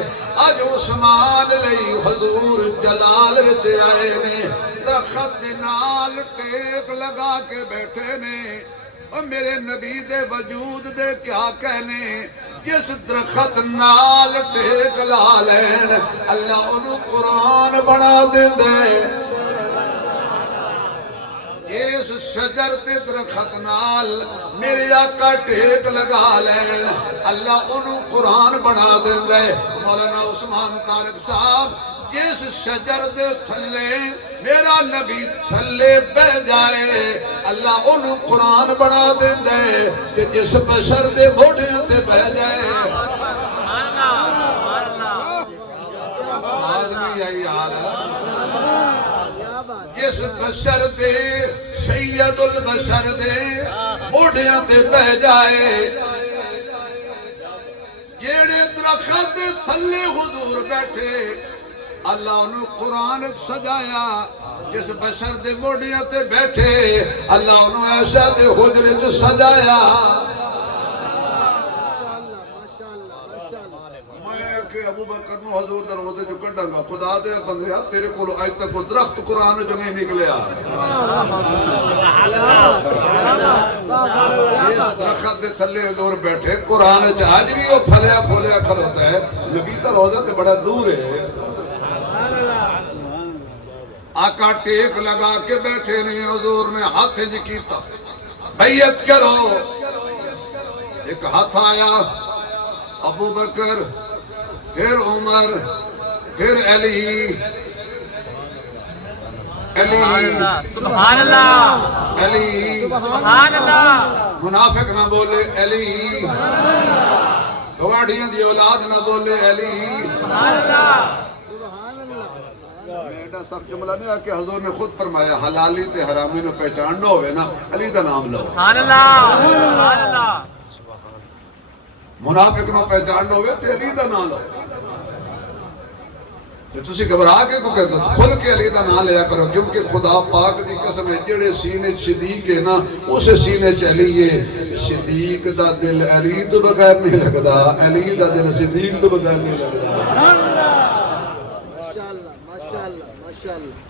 اج عثمان لئی حضور جلال وچ آئے نے۔ درخت دے نال ٹیک لگا کے بیٹھے نے، اور میرے نبی دے وجود دے کیا کہنے، جس درخت نال ٹیک لا لین اللہ انہوں قرآن بنا دیندے، اس شجر تے درخت نال میرے آقا ٹیک لگا لین اللہ انہوں قرآن بنا دیندے۔ مولانا عثمان طارق صاحب جس شجر دے تھلے میرا نبی تھلے بہ جائے اللہ انہوں قرآن بنا دیندے، تے جس بشر دے موڑیاں تے بہ جائے آج نہیں آئی حال کیا بات جس بشر دے سید البشر دے موڑیاں تے بہ جائے، جیڑے درخت دے تھلے حضور بیٹھے اللہ انہوں قرآن سجایا، جس بشر دے موڑیاں تے بیٹھے اللہ انہوں ایسا دے حجرے تے سجایا۔ میں کہ ابو بکر نو حضور دروازے جو کڈاں گا، خدا دے بندے تیرے کولو اج تک کوئی درخت قرآن جو نہیں نکلیا۔ اس درخت دے تھلے حضور بیٹھے قرآن آج بھی وہ پھلیا پھولیا کھلوتا ہے، نبی دا روضہ تے بڑا دور ہے۔ آقا ٹیک لگا کے بیٹھے نہیں، حضور نے ہاتھ جی کیتا بیعت کرو، ایک ہاتھ آیا ابو بکر، پھر عمر، پھر علی سبحان اللہ علی سبحان اللہ منافق نہ بولے علی، گواڑیاں دی اولاد نہ بولے علی۔ سبحان اللہ ایڈا سخت جملہ نہیں ہے کہ حضور نے خود فرمایا حلالی تے حرامی نو پہچاننا ہوئے نا علی دا نام لو، سبحان اللہ سبحان اللہ منافق نو پہچاننا ہوئے تے علی دا نام لو۔ تسی گھبرا کے کو کہتے کھل کے علی دا نام لیا کرو، کیونکہ خدا پاک دی قسم ہے جڑے سینے صدیق ہے نا اسے سینے چلیے، صدیق دا دل علی تو بغیر نہیں لگدا، علی دا دل صدیق تو بغیر نہیں لگدا۔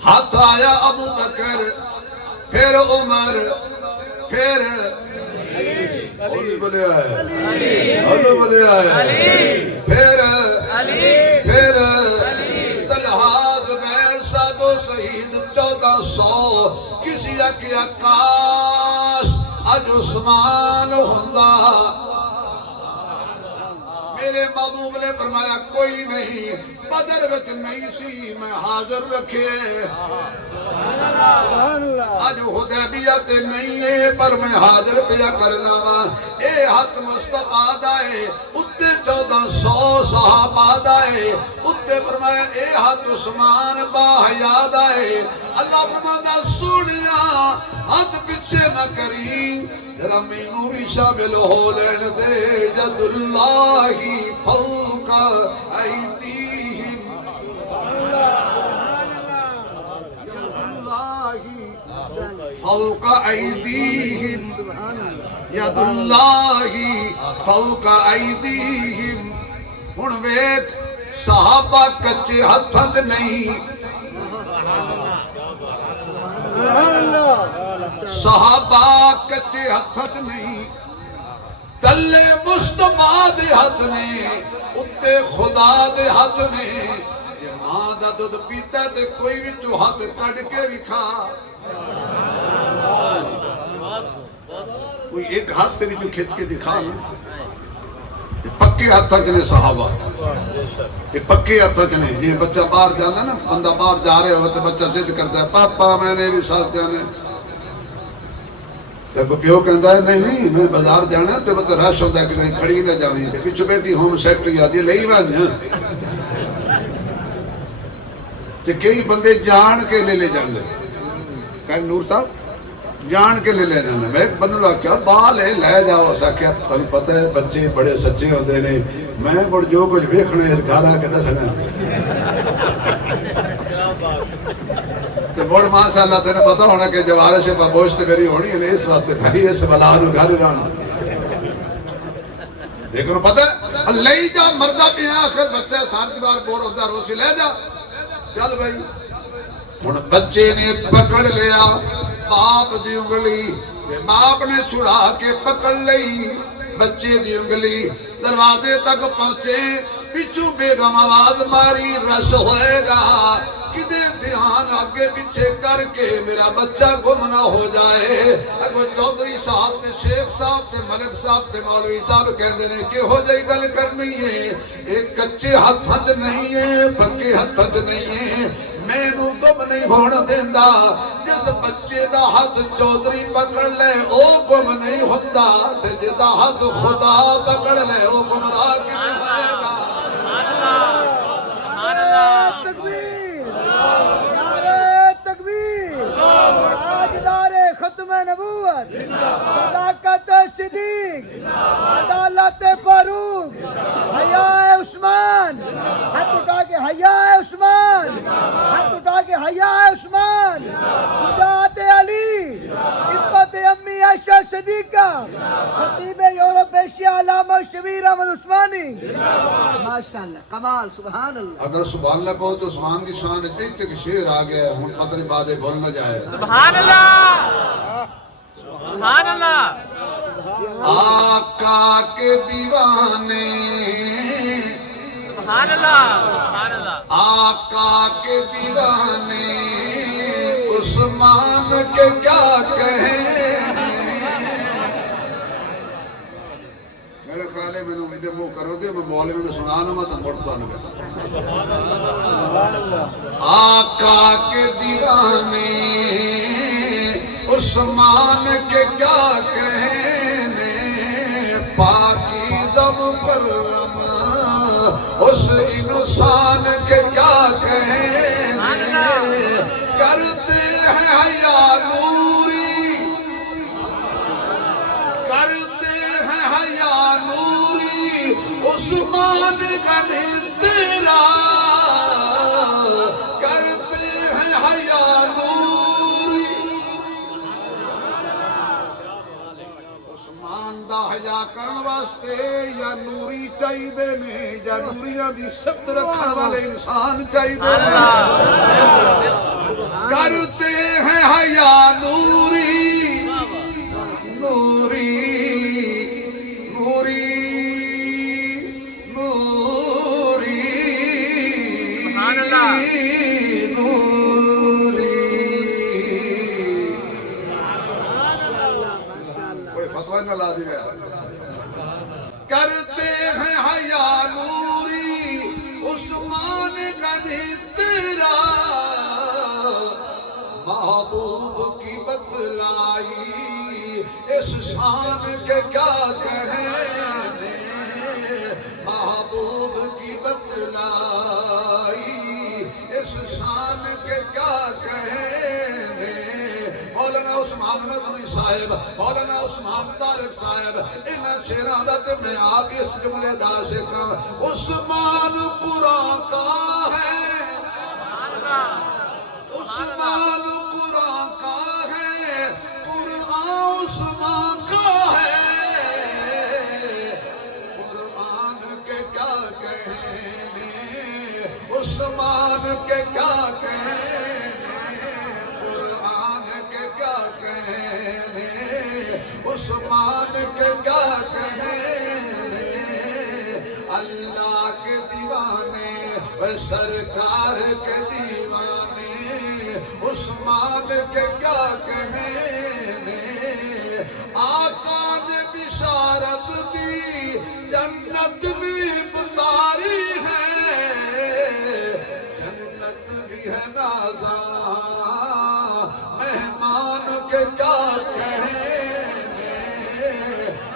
ہاتھ آیا ابو بکر، پھر عمر، پھر علی بولے آئے، علی بولے آئے، پھر طلحہ زبیر سعد و سعید 1400 کسی کیا کاش اج عثمان ہوندا۔ میرے محبوب نے فرمایا کوئی نہیں، بدر وچ نہیں سی میں حاضر رکھے، اج حدیبیہ تے نہیں ہے پر میں حاضر پیا کرنا وا۔ اے ہاتھ مصطفیٰ دا ہے اتے 1400 صحابہ دا ہے، اتے فرمایا اے ہاتھ عثمان با حیا دا ہے۔ اللہ فرمایا سونیا ہاتھ پیچھے نہ کری، ذرا مینوں بھی شامل ہو لین دے، ید اللہ فوق ایدیہم، ید اللہ فوق ایدیہم، ید اللہ فوق ایدیہم۔ ہن ویکھ صحابہ کچے ہتھاں تے نہیں، صحابہ کچے ہتھت نہیں، تلے مصطفیٰ دے ہاتھ نے، اتے خدا دے ہاتھ نے۔ یہ ماں دا دا دودھ پیتا تے کوئی بھی تو ہاتھ کٹ کے بھی کھا کوئی ایک ہاتھ پہ بھی جو کھیت کے دکھا یہ پکے ہاتھ تک نے صحابہ یہ پکے ہاتھ تک نے یہ بچہ باہر جانا نا بندہ باہر جا رہے ہوتے بچہ ضد کرتا ہے پاپا میں نے بھی ساتھ جانا تو پیو کہندا ہے نہیں میں بازار جانا تو بچہ رش ہوتا ہے کہ نہیں کھڑی نہ جانی پیچھے بیٹھی ہوم سیکٹری آتی ہے لئی بن تو کئی بندے جان کے لے جاندے کہ نور صاحب جان کے لے جانا میں ایک بندے لوگ کیا بال ہے لے جاؤ اسا کیا تھانوں پتہ ہے بچے بڑے سچے ہوندے نے میں بڑ جو کچھ ویکھنا اس گھر آ کے دسنا تو بڑ ماشاءاللہ تیرے پتہ ہونا کہ جوارے سے بابوشت میری ہونی ہے اس وقت بھائی اس بلا نو گھر رانا دیکھو پتہ ہے لے جا مردہ پہ آخر بچے سار دیوار بور ہوتا روسی لے جا چل بھائی ہن بچے نے پکڑ لیا باپ دی انگلی باپ نے چھڑا کے پکڑ لئی بچے دی انگلی دروازے تک پہنچے پچھو بیگم آواز ماری رس ہوئے گا کدے دھیان آگے پیچھے کر کے میرا بچہ گم نہ ہو جائے اگر چودھری صاحب تے شیخ صاحب تے ملک صاحب تے مولوی صاحب کہندے نے کہ ہو جائی گل کرنی ہے ایک کچے ہتھ نہیں ہے پکے ہتھ نہیں ہے میں نو گم نہیں ہونا دیندہ جس بچے دا ہاتھ چودھری پکڑ لے او گم نہیں ہوتا تے جدا ہاتھ خدا پکڑ لے او گمراہ کی ہوئے گا تکبیر نعرہ تکبیر تاجدار ختم نبوت صداقت صدیق عدالت فاروق حیاء عثمان ہاتھ اٹھا کے حیاء عثمان ہاتھ اٹھا کے حیاء عثمان شجاعت علی عفت امی عائشہ صدیقہ خطیب یورپ ایشیا علامہ شبیر احمد عثمانی ماشاءاللہ کمال سبحان اللہ اگر سبحان اللہ کہو تو عثمان کی شان ہے کہ شعر آ گیا ہے ہم پتہ نہیں باتیں بھول نہ جائے سبحان اللہ سبحان اللہ آقا کے دیوانے سبحان اللہ سبحان اللہ آقا کے دیوانے عثمان کے کیا کہیں میرے خیال ہے میں نے امیدیں منہ کرو دے میں مولوی میں سنانا میں تو مڑتا نہیں کہتا آقا کے دیوانے عثمان کے کیا کہنے پاکیزہ مکرم اس انسان کے کیا کہنے کرتے ہیں حیا نوری کرتے ہیں حیا نوری عثمان کا تیرا کرتے ہیں حیا نوری عثمان دا حیا کرن واسطے یا نوری چاہی دے نے یا نوریاں دی سخت رکھن والے انسان چاہی دے کرتے ہیں حیا نوری نوری نوری نوری سبحان اللہ نوری کوئی فتوہ نہ لا دی گیا کرتے ہیں حیا نوری عثمان کا تیرا محبوب کی بتلائی اس شان کے کیا کہنے محبوب کی بتلائی اس شان کے کیا کہنے مولانا عثمان مدنی صاحب مولانا عثمان طارق صاحب انہیں شیرادت میں آپ اس جملے دا سے کہا عثمان قرآن کا ہے عثمان قرآن کا ہے قرآن عثمان کا ہے قرآن کے کیا کہنے عثمان کے کیا کہنے قرآن کے کیا کہنے عثمان کے کیا کہنے اللہ کے دیوانے سرکار کے دیوانے عثمان کے کیا کہنے آقا نے بشارت دی جنت بھی اتاری ہے جنت بھی ہے نازاں مہمان کے کیا کہنے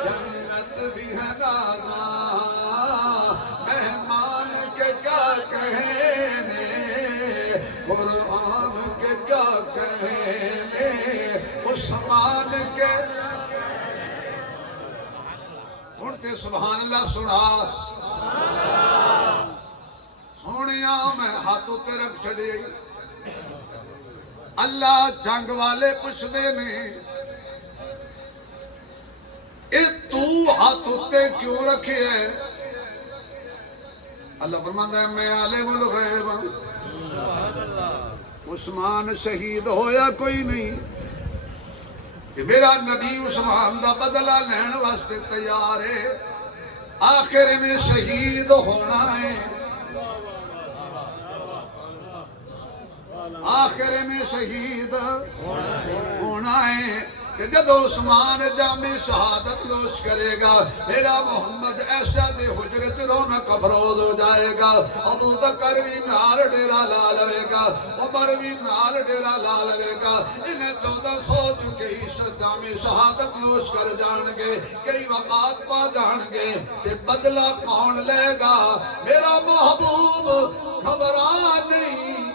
جنت بھی ہے نازاں مہمان کے کیا کہنے قرآن کے کیا کہنے عثمان کے سنتے سبحان اللہ سنا سونیا میں ہاتھوں تے رکھ چھڑی اللہ جنگ والے پوچھ دے نے اے تو ہاتھوں تے کیوں رکھے ہے اللہ فرماتا ہے میں عالم الغیب عثمان شہید ہویا کوئی نہیں کہ میرا نبی عثمان دا بدلہ لین واسطے تیار ہے آخر میں شہید ہونا ہے آخر میں شہید ہونا ہے کہ جب عثمان جامع شہادت نوش کرے گا میرا محمد ایسا دے حجرت رونق افروز ہو جائے گا ابو بکر بھی نال ڈیرا لا لے گا عمر بھی نال ڈیرا لا لے گا انہیں 1400 کے ہی جامع شہادت نوش کر جان گے کئی وفات پا جان گے کہ بدلہ کون لے گا میرا محبوب گھبرا نہیں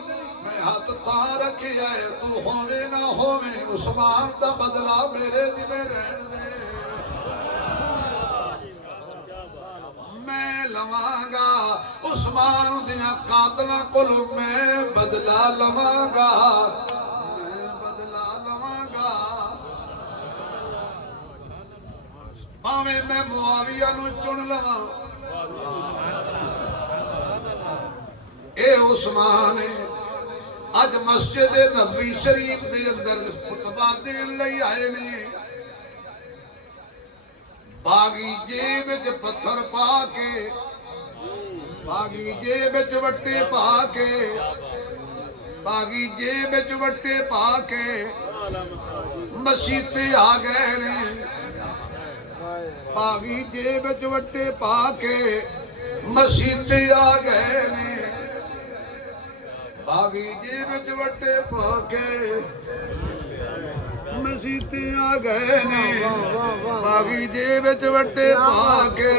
ہاتھ پا رکھی ہے تو ہووے نہ ہووے عثمان دا بدلہ میرے دی میں رہن دے میں لواں گا عثمان دیاں قاتلاں کولوں میں بدلہ لواں گا میں بدلہ لواں گا پاویں میں معاویہ نو چن لواں اے عثمان آج مسجد نبوی شریف دے اندر خطبہ دین لئی آئے نے باغی جیب وچ پتھر پا کے باغی جیب وچ وٹے پا کے باغی جیب وچ وٹے پا کے مسیتے آ گئے نے باغی جیب وچ وٹے پا کے مسیتے آ گئے نے باغی جیب وچ وٹے پا کے مسیتے آ گئے نے باغی جیب وچ وٹے پا کے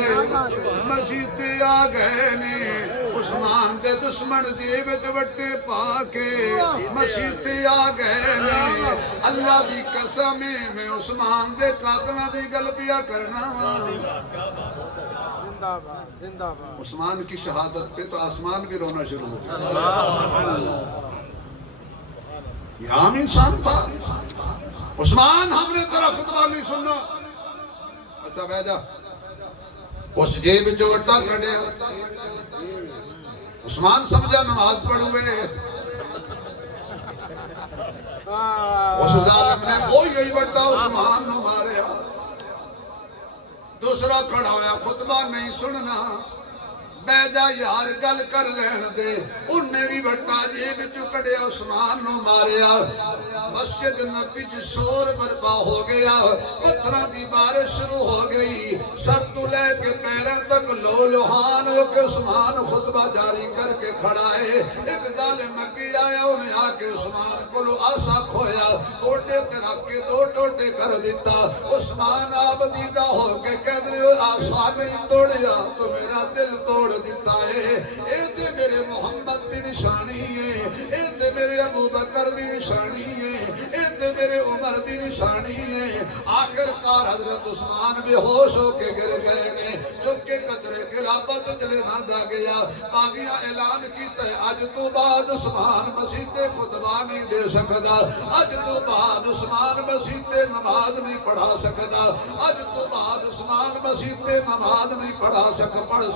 مسیتے آ گئے نے عثمان دے دشمن جیب وچ وٹے پا کے مسیتے آ گئے نے اللہ دی قسم میں عثمان دے قاتلاں دی گل پیا کرنا عثمان کی شہادت پہ تو آسمان بھی رونا شروع ہو گیا یہ عام انسان تھا عثمان ہم نے تیرا خطبہ نہیں سننا اچھا بہ جا اس جیب جو وٹا کھڑے عثمان سمجھا نماز پڑھوے اس ظالم نے کوئی یہی وٹا عثمان نو ماریا دوسرا کھڑا ہویا خطبہ نہیں سننا بہ جا یار گل کر لین دے انہیں بھی وٹا جیب چو کڑے عثمان نو ماریا مسجد نبی جو شور برپا ہو گیا پتھراں دی بارش شروع ہو گئی سر تو لے کے پیروں تک لو لوہان ہو کے عثمان خطبہ جاری کر کے کھڑا ہے ایک ظالم مکی آیا انہیں آ کے عثمان کو لو آسا کھویا ٹوٹے تے رکھ کے دو ٹوٹے کر دیتا عثمان آپ دیدہ ہو کے کہہ دے آسا نہیں توڑیا تو میرا دل توڑ دیتا ہے اے تے میرے محمد دی نشانی ہے اے تے میرے ابو بکر دی نشانی ہے اے تے میرے عمر دی نشانی ہے آخر کار حضرت عثمان بے ہوش ہو کے گر گئے نے چک کے قدرے خلافت چلے نہ گیا باقیہ اعلان کیتا ہے آج تو بعد عثمان مسجد خطبہ نہیں دے سکتا آج تو بعد عثمان مسجد نماز نہیں پڑھا سکتا آج تو بعد عثمان مسجد نماز نہیں پڑھ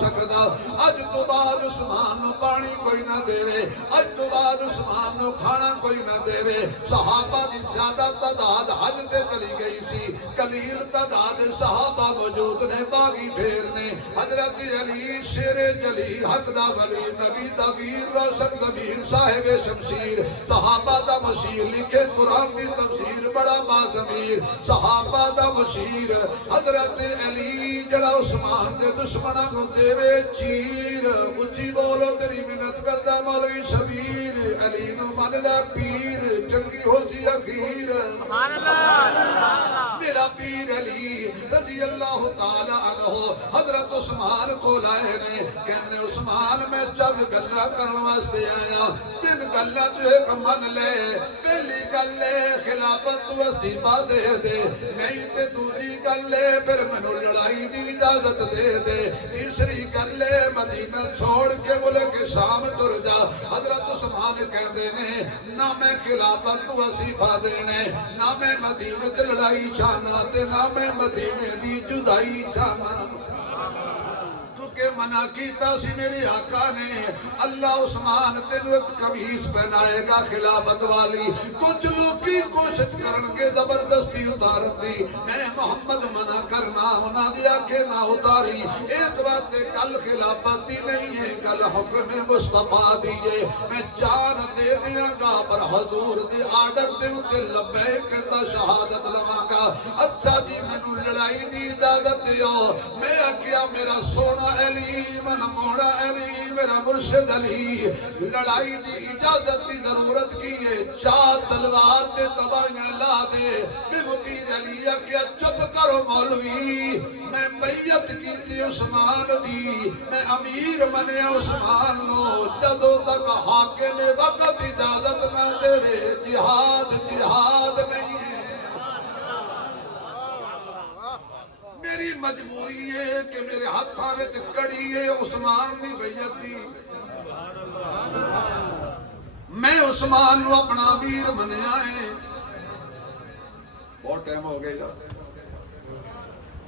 سکتا آج تو بعد عثمان نو پانی کوئی نہ دے رہے آج تو بعد عثمان نو کھانا کوئی نہ دے رہے صحابہ دی زیادہ تعداد حج تے چلی گئی سی قلیل تعداد صحابہ موجود نے باغی پھیر نے حضرت حضرت علی شیر جلی حق دا ولی نبی دا ویر روشن ضمیر صاحب شمشیر صحابہ دا مشیر لکھے قرآن دی تفسیر بڑا باضمیر صحابہ دا مشیر حضرت علی جڑا عثمان دے دشمناں نو دیوے چیر اچھی بولو تیری منت کردہ مولوی شبیر علی نو من لے پیر چنگی ہو سی اخیر سبحان اللہ سبحان اللہ میرا پیر علی رضی اللہ تعالی عنہ حضرت عثمان کو لائے نے کہنے عثمان میں چند گلہ کرنے واسطے آیا تین گلہ جو ایک من لے پہلی گلے خلافت تو استعفیٰ دے دے نہیں تے دوسری گلے پھر منو لڑائی دی اجازت دے دے تیسری گلے مدینہ چھوڑ کے ملک شام ٹر جا حضرت عثمان کہندے نے نہ میں خلافت تو استعفیٰ دینے نہ میں مدینہ تے لڑائی چاہنا تے نہ میں مدینے دی جدائی چاہنا کہ منع کیتا سی میرے آقا نے اللہ عثمان تینو ایک قمیص پہنائے گا خلافت والی کچھ لوگ کی کوشش کرنگے زبردستی اتار دی میں محمد منع کرنا انہاں دیا کہ نہ اتاری ایک بات کل خلافتی نہیں ہے کل حکم مصطفیٰ دیئے میں جان دے دیا گا پر حضور دی آڈر دے اتے لبے کہتا شہادت لگا گا اچھا جی میں نو لڑائی دی اجازت دیو میں کیا میرا سونا علی من موڑا علی میرا مرشد علی لڑائی دی اجازت دی ضرورت کی ہے چاہ تلوار تے تباہیاں لا دے میں مقیر علی کیا چپ کرو مولوی میں میت کی تھی عثمان دی میں امیر منے عثمان نو جدو تک حاکم وقت اجازت نہ دے جہاد جہاد نہیں ہے میری مجبوری ہے کہ میرے ہاتھاں وچ کڑی ہے عثمان دی بیعت دی میں عثمان نو اپنا امیر منیا ہے بہت ٹائم ہو گیا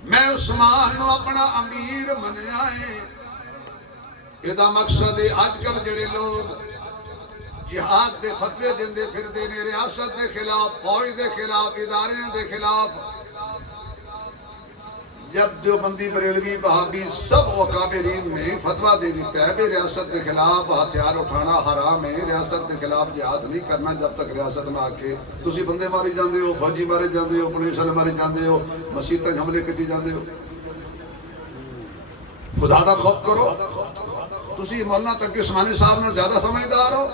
میں عثمان نو اپنا امیر منیا ہے یہ مقصد ہے آج کل جڑے لوگ جہاد دے فتوے دیندے پھر دینے ریاست دے خلاف فوج دے خلاف ادارے دے خلاف جب دیوبندی بریلوی وہابی سب اکابرین نے فتویٰ دے دیتا ہے کہ ریاست کے خلاف ہتھیار اٹھانا حرام ہے ریاست کے خلاف جہاد نہیں کرنا جب تک ریاست نہ آکے تسی بندے ماری جاندے ہو فوجی مارے جاندے ہو پولیس والے مارے جاندے ہو مسجد تک حملے کیتے جاندے ہو خدا دا خوف کرو تسی مولانا تقی عثمانی صاحب نے زیادہ سمجھدار ہو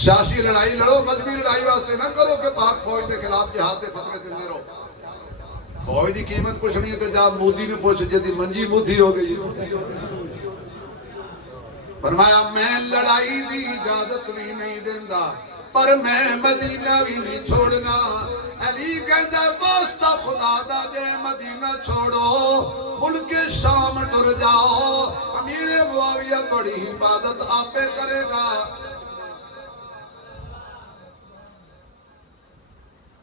سیاسی لڑائی لڑو مذہبی لڑائی واسطے نہ کرو کہ پاک فوج کے خلاف جہاد دے فتوے دیندے رہو فوج دی قیمت کچھ نہیں ہے تو جا مودی نے پوچھ جدی منجی مودی ہو گئی فرمایا میں لڑائی دی اجازت بھی نہیں دیندا پر میں مدینہ بھی نہیں چھوڑنا علی کہندا واسطہ خدا دا جے مدینہ چھوڑو ملک شام ٹر جاؤ امیر معاویہ بڑی حفاظت آپے کرے گا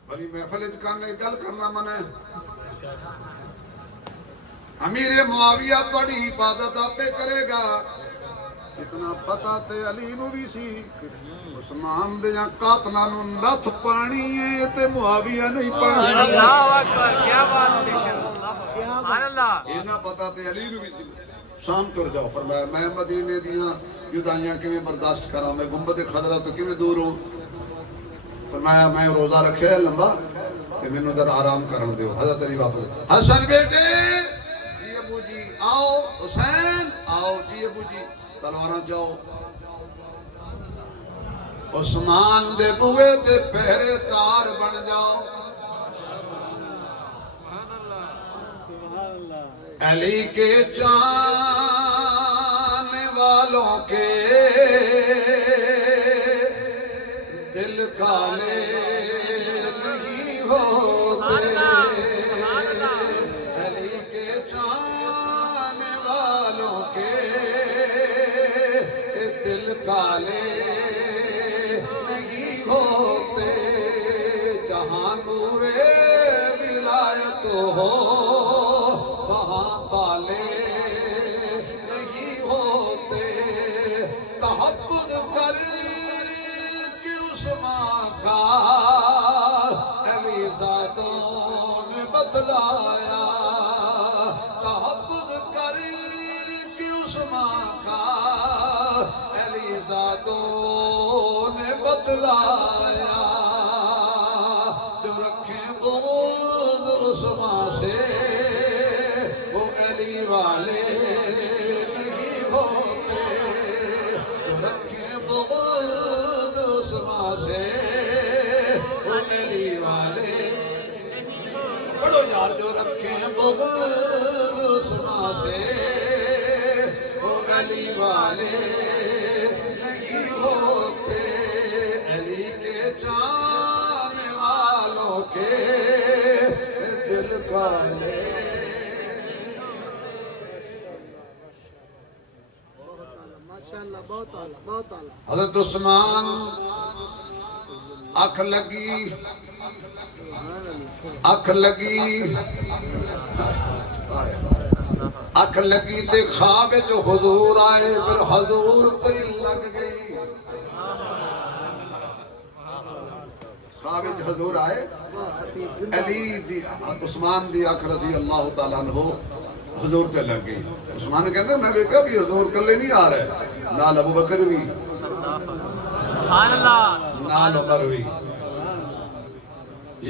بھلی محفل کہنے گل کرنا من ہے امیر معاویہ توڑی حفاظت آپے کرے گا اتنا پتا تے علی نو بھی سی عثمان دے یا قاتلاں نو نتھ پانی ہے تے معاویہ نہیں پانی اللہ اکبر کیا بات ہے سبحان اللہ یہ نہ پتا تے علی نو بھی سی شام کر جاؤ فرمایا میں مدینے دیاں جدائیاں کیویں برداشت کراں میں گنبد خضرا تو کیویں دور ہوں فرمایا میں روزہ رکھے ہے لمبا کہ میں ادھر آرام کرن دیو حضرت علی واپس حسن بیٹے جی ابو جی آؤ حسین آؤ جی ابو جی تلواراں جاؤ عثمان دے بوئے تے پہرے دار بن جاؤ علی کے جانے والوں کے دل کالے نہیں ہوتے علی کے جانے والوں کے دل کالے نہیں ہوتے جہاں نور ولایت ہو وہاں تالے نہیں ہوتے تحفظ کر علی ذاتوں نے بتلایا تحفظ شہزادوں نے بتلایا جو رکھے بغض عثمان سے وہ علی والے نہیں ہوتے، جو رکھے بغض عثمان سے وہ علی والے، پڑھو یار، جو رکھے بغض عثمان سے وہ علی والے نہیں ہوتے، علی کے جانے والوں کے دل کالے۔ ماشاءاللہ، بہت اعلیٰ، بہت اعلیٰ۔ حضرت عثمان اکھ لگی، اکھ لگی، اکھ لگی تے خواب جو حضور آئے، پھر حضور تے لگ گئی، خواب جو حضور آئے، علی دی عثمان دی اکھ رضی اللہ تعالیٰ عنہ حضور تے لگ گئی۔ عثمان کہتے ہیں میں دیکھا بھی حضور کلے نہیں آ رہے، نال ابو بکر بھی، سبحان اللہ، نال عمر بھی۔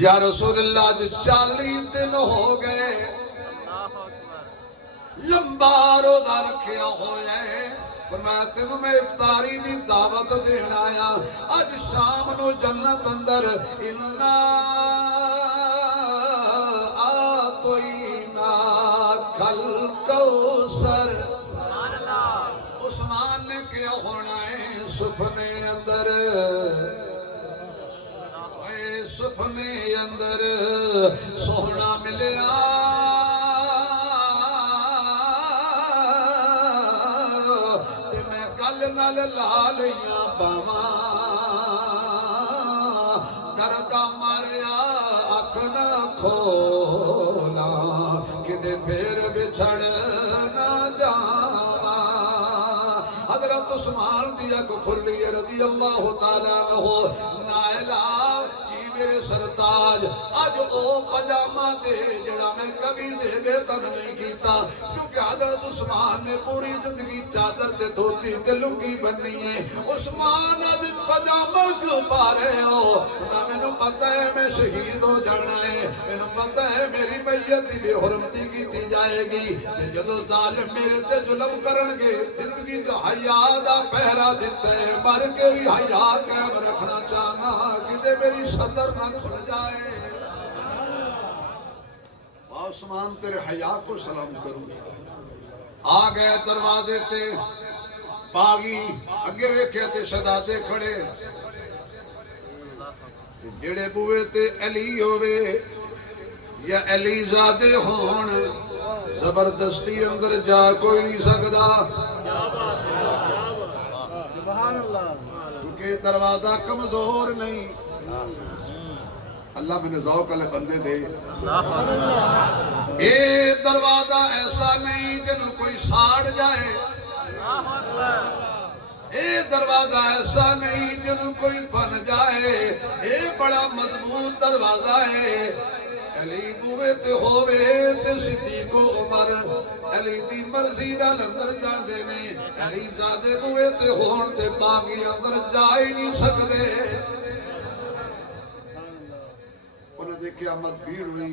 یا رسول اللہ جی 40 دن ہو گئے لمبا روزہ رکھیا ہویا ہے، فرمایا تینوں میں افطاری دی دعوت دینا آیا، اج شام نو جنت اندر انا آتوینا کل کوثر۔ عثمان نے کیا ہونا ہے سپنے اندر، سپنے اندر سونا ملیا، تے میں گل نال لا لیاں باواں، ڈردا ماریا اکھ نہ کھولا، کدے پھر بچھڑ نہ جاواں۔ حضرت عثمان دی اکھ کھلی رضی اللہ تعالیٰ عنہ، نائلہ میرے سرتاج آج او پجامہ دے جڑا میں کبھی دے بے تن نہیں کیتا، کیونکہ حضرت عثمان نے پوری زندگی چادر تے دھوتی تے لنگی بننی ہے۔ عثمان آج پجامہ کیوں پا رہے ہو؟ نہ میں نو پتہ ہے میں شہید ہو جانا ہے، میں نو پتہ ہے میری میت دی بے حرمتی کی جائے گی، تے جدو ظالم میرے تے ظلم کرن گے زندگی جو حیا دا پہرا دیتا ہے، مر کے بھی حیا قائم رکھنا چاہنا، کدے میری صدر نہ کھل جائے۔ عثمان تیرے حیا کو سلام کروں، آ گئے دروازے تے باغی اگے ویکھے تے شہزادے کھڑے، جڑے بوئے تے علی ہوئے یا علی زادے ہون، زبردستی اندر جا کوئی نہیں سکدا، سبحان اللہ، کیونکہ دروازہ کمزور نہیں۔ اللہ میں نے ذوق والے بندے دے، اے دروازہ ایسا نہیں جنہوں کوئی ساڑ جائے، اے دروازہ ایسا نہیں جنہوں کوئی بن جائے، اے بڑا مضبوط دروازہ ہے۔ علی بوئے تے ہووے تے صدیق و عمر علی دی مرضی نال اندر جاندے نے، علی زادے بوئے تے ہون تے باغی اندر جا ہی نہیں سکدے۔ انہیں دیکھ قیامت بھیڑ ہوئی،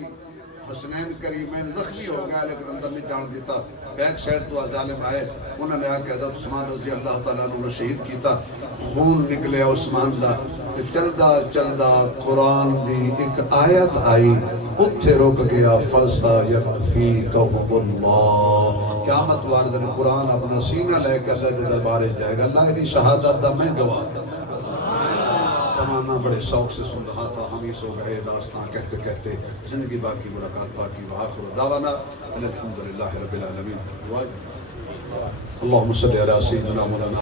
حسنین کریمین زخمی ہو گیا لیکن اندر نہیں جان دیتا، بیک سائڈ تو ظالم آئے، انہوں نے آکے حضرت عثمان رضی اللہ تعالیٰ عنہ شہید کیتا، خون نکلے عثمان دا، تے چلدا چلدا قرآن دی ایک آیت آئی، اتھے روک گیا فَسَيَكْفِيكَهُمُ اللَّهُ۔ قیامت والے دن قرآن اپنا سینہ لے کر اللہ دے دربارے جائے گا، اللہ کی شہادت دا میں گواہ تمنا بڑے شوق سے سن رہا تھا، ہم ہی سو گئے داستان کہتے کہتے، زندگی باقی ملاقات باقی، وآخر دعوانا الحمدللہ رب العالمین۔ اللہم صلی علی سیدنا مولانا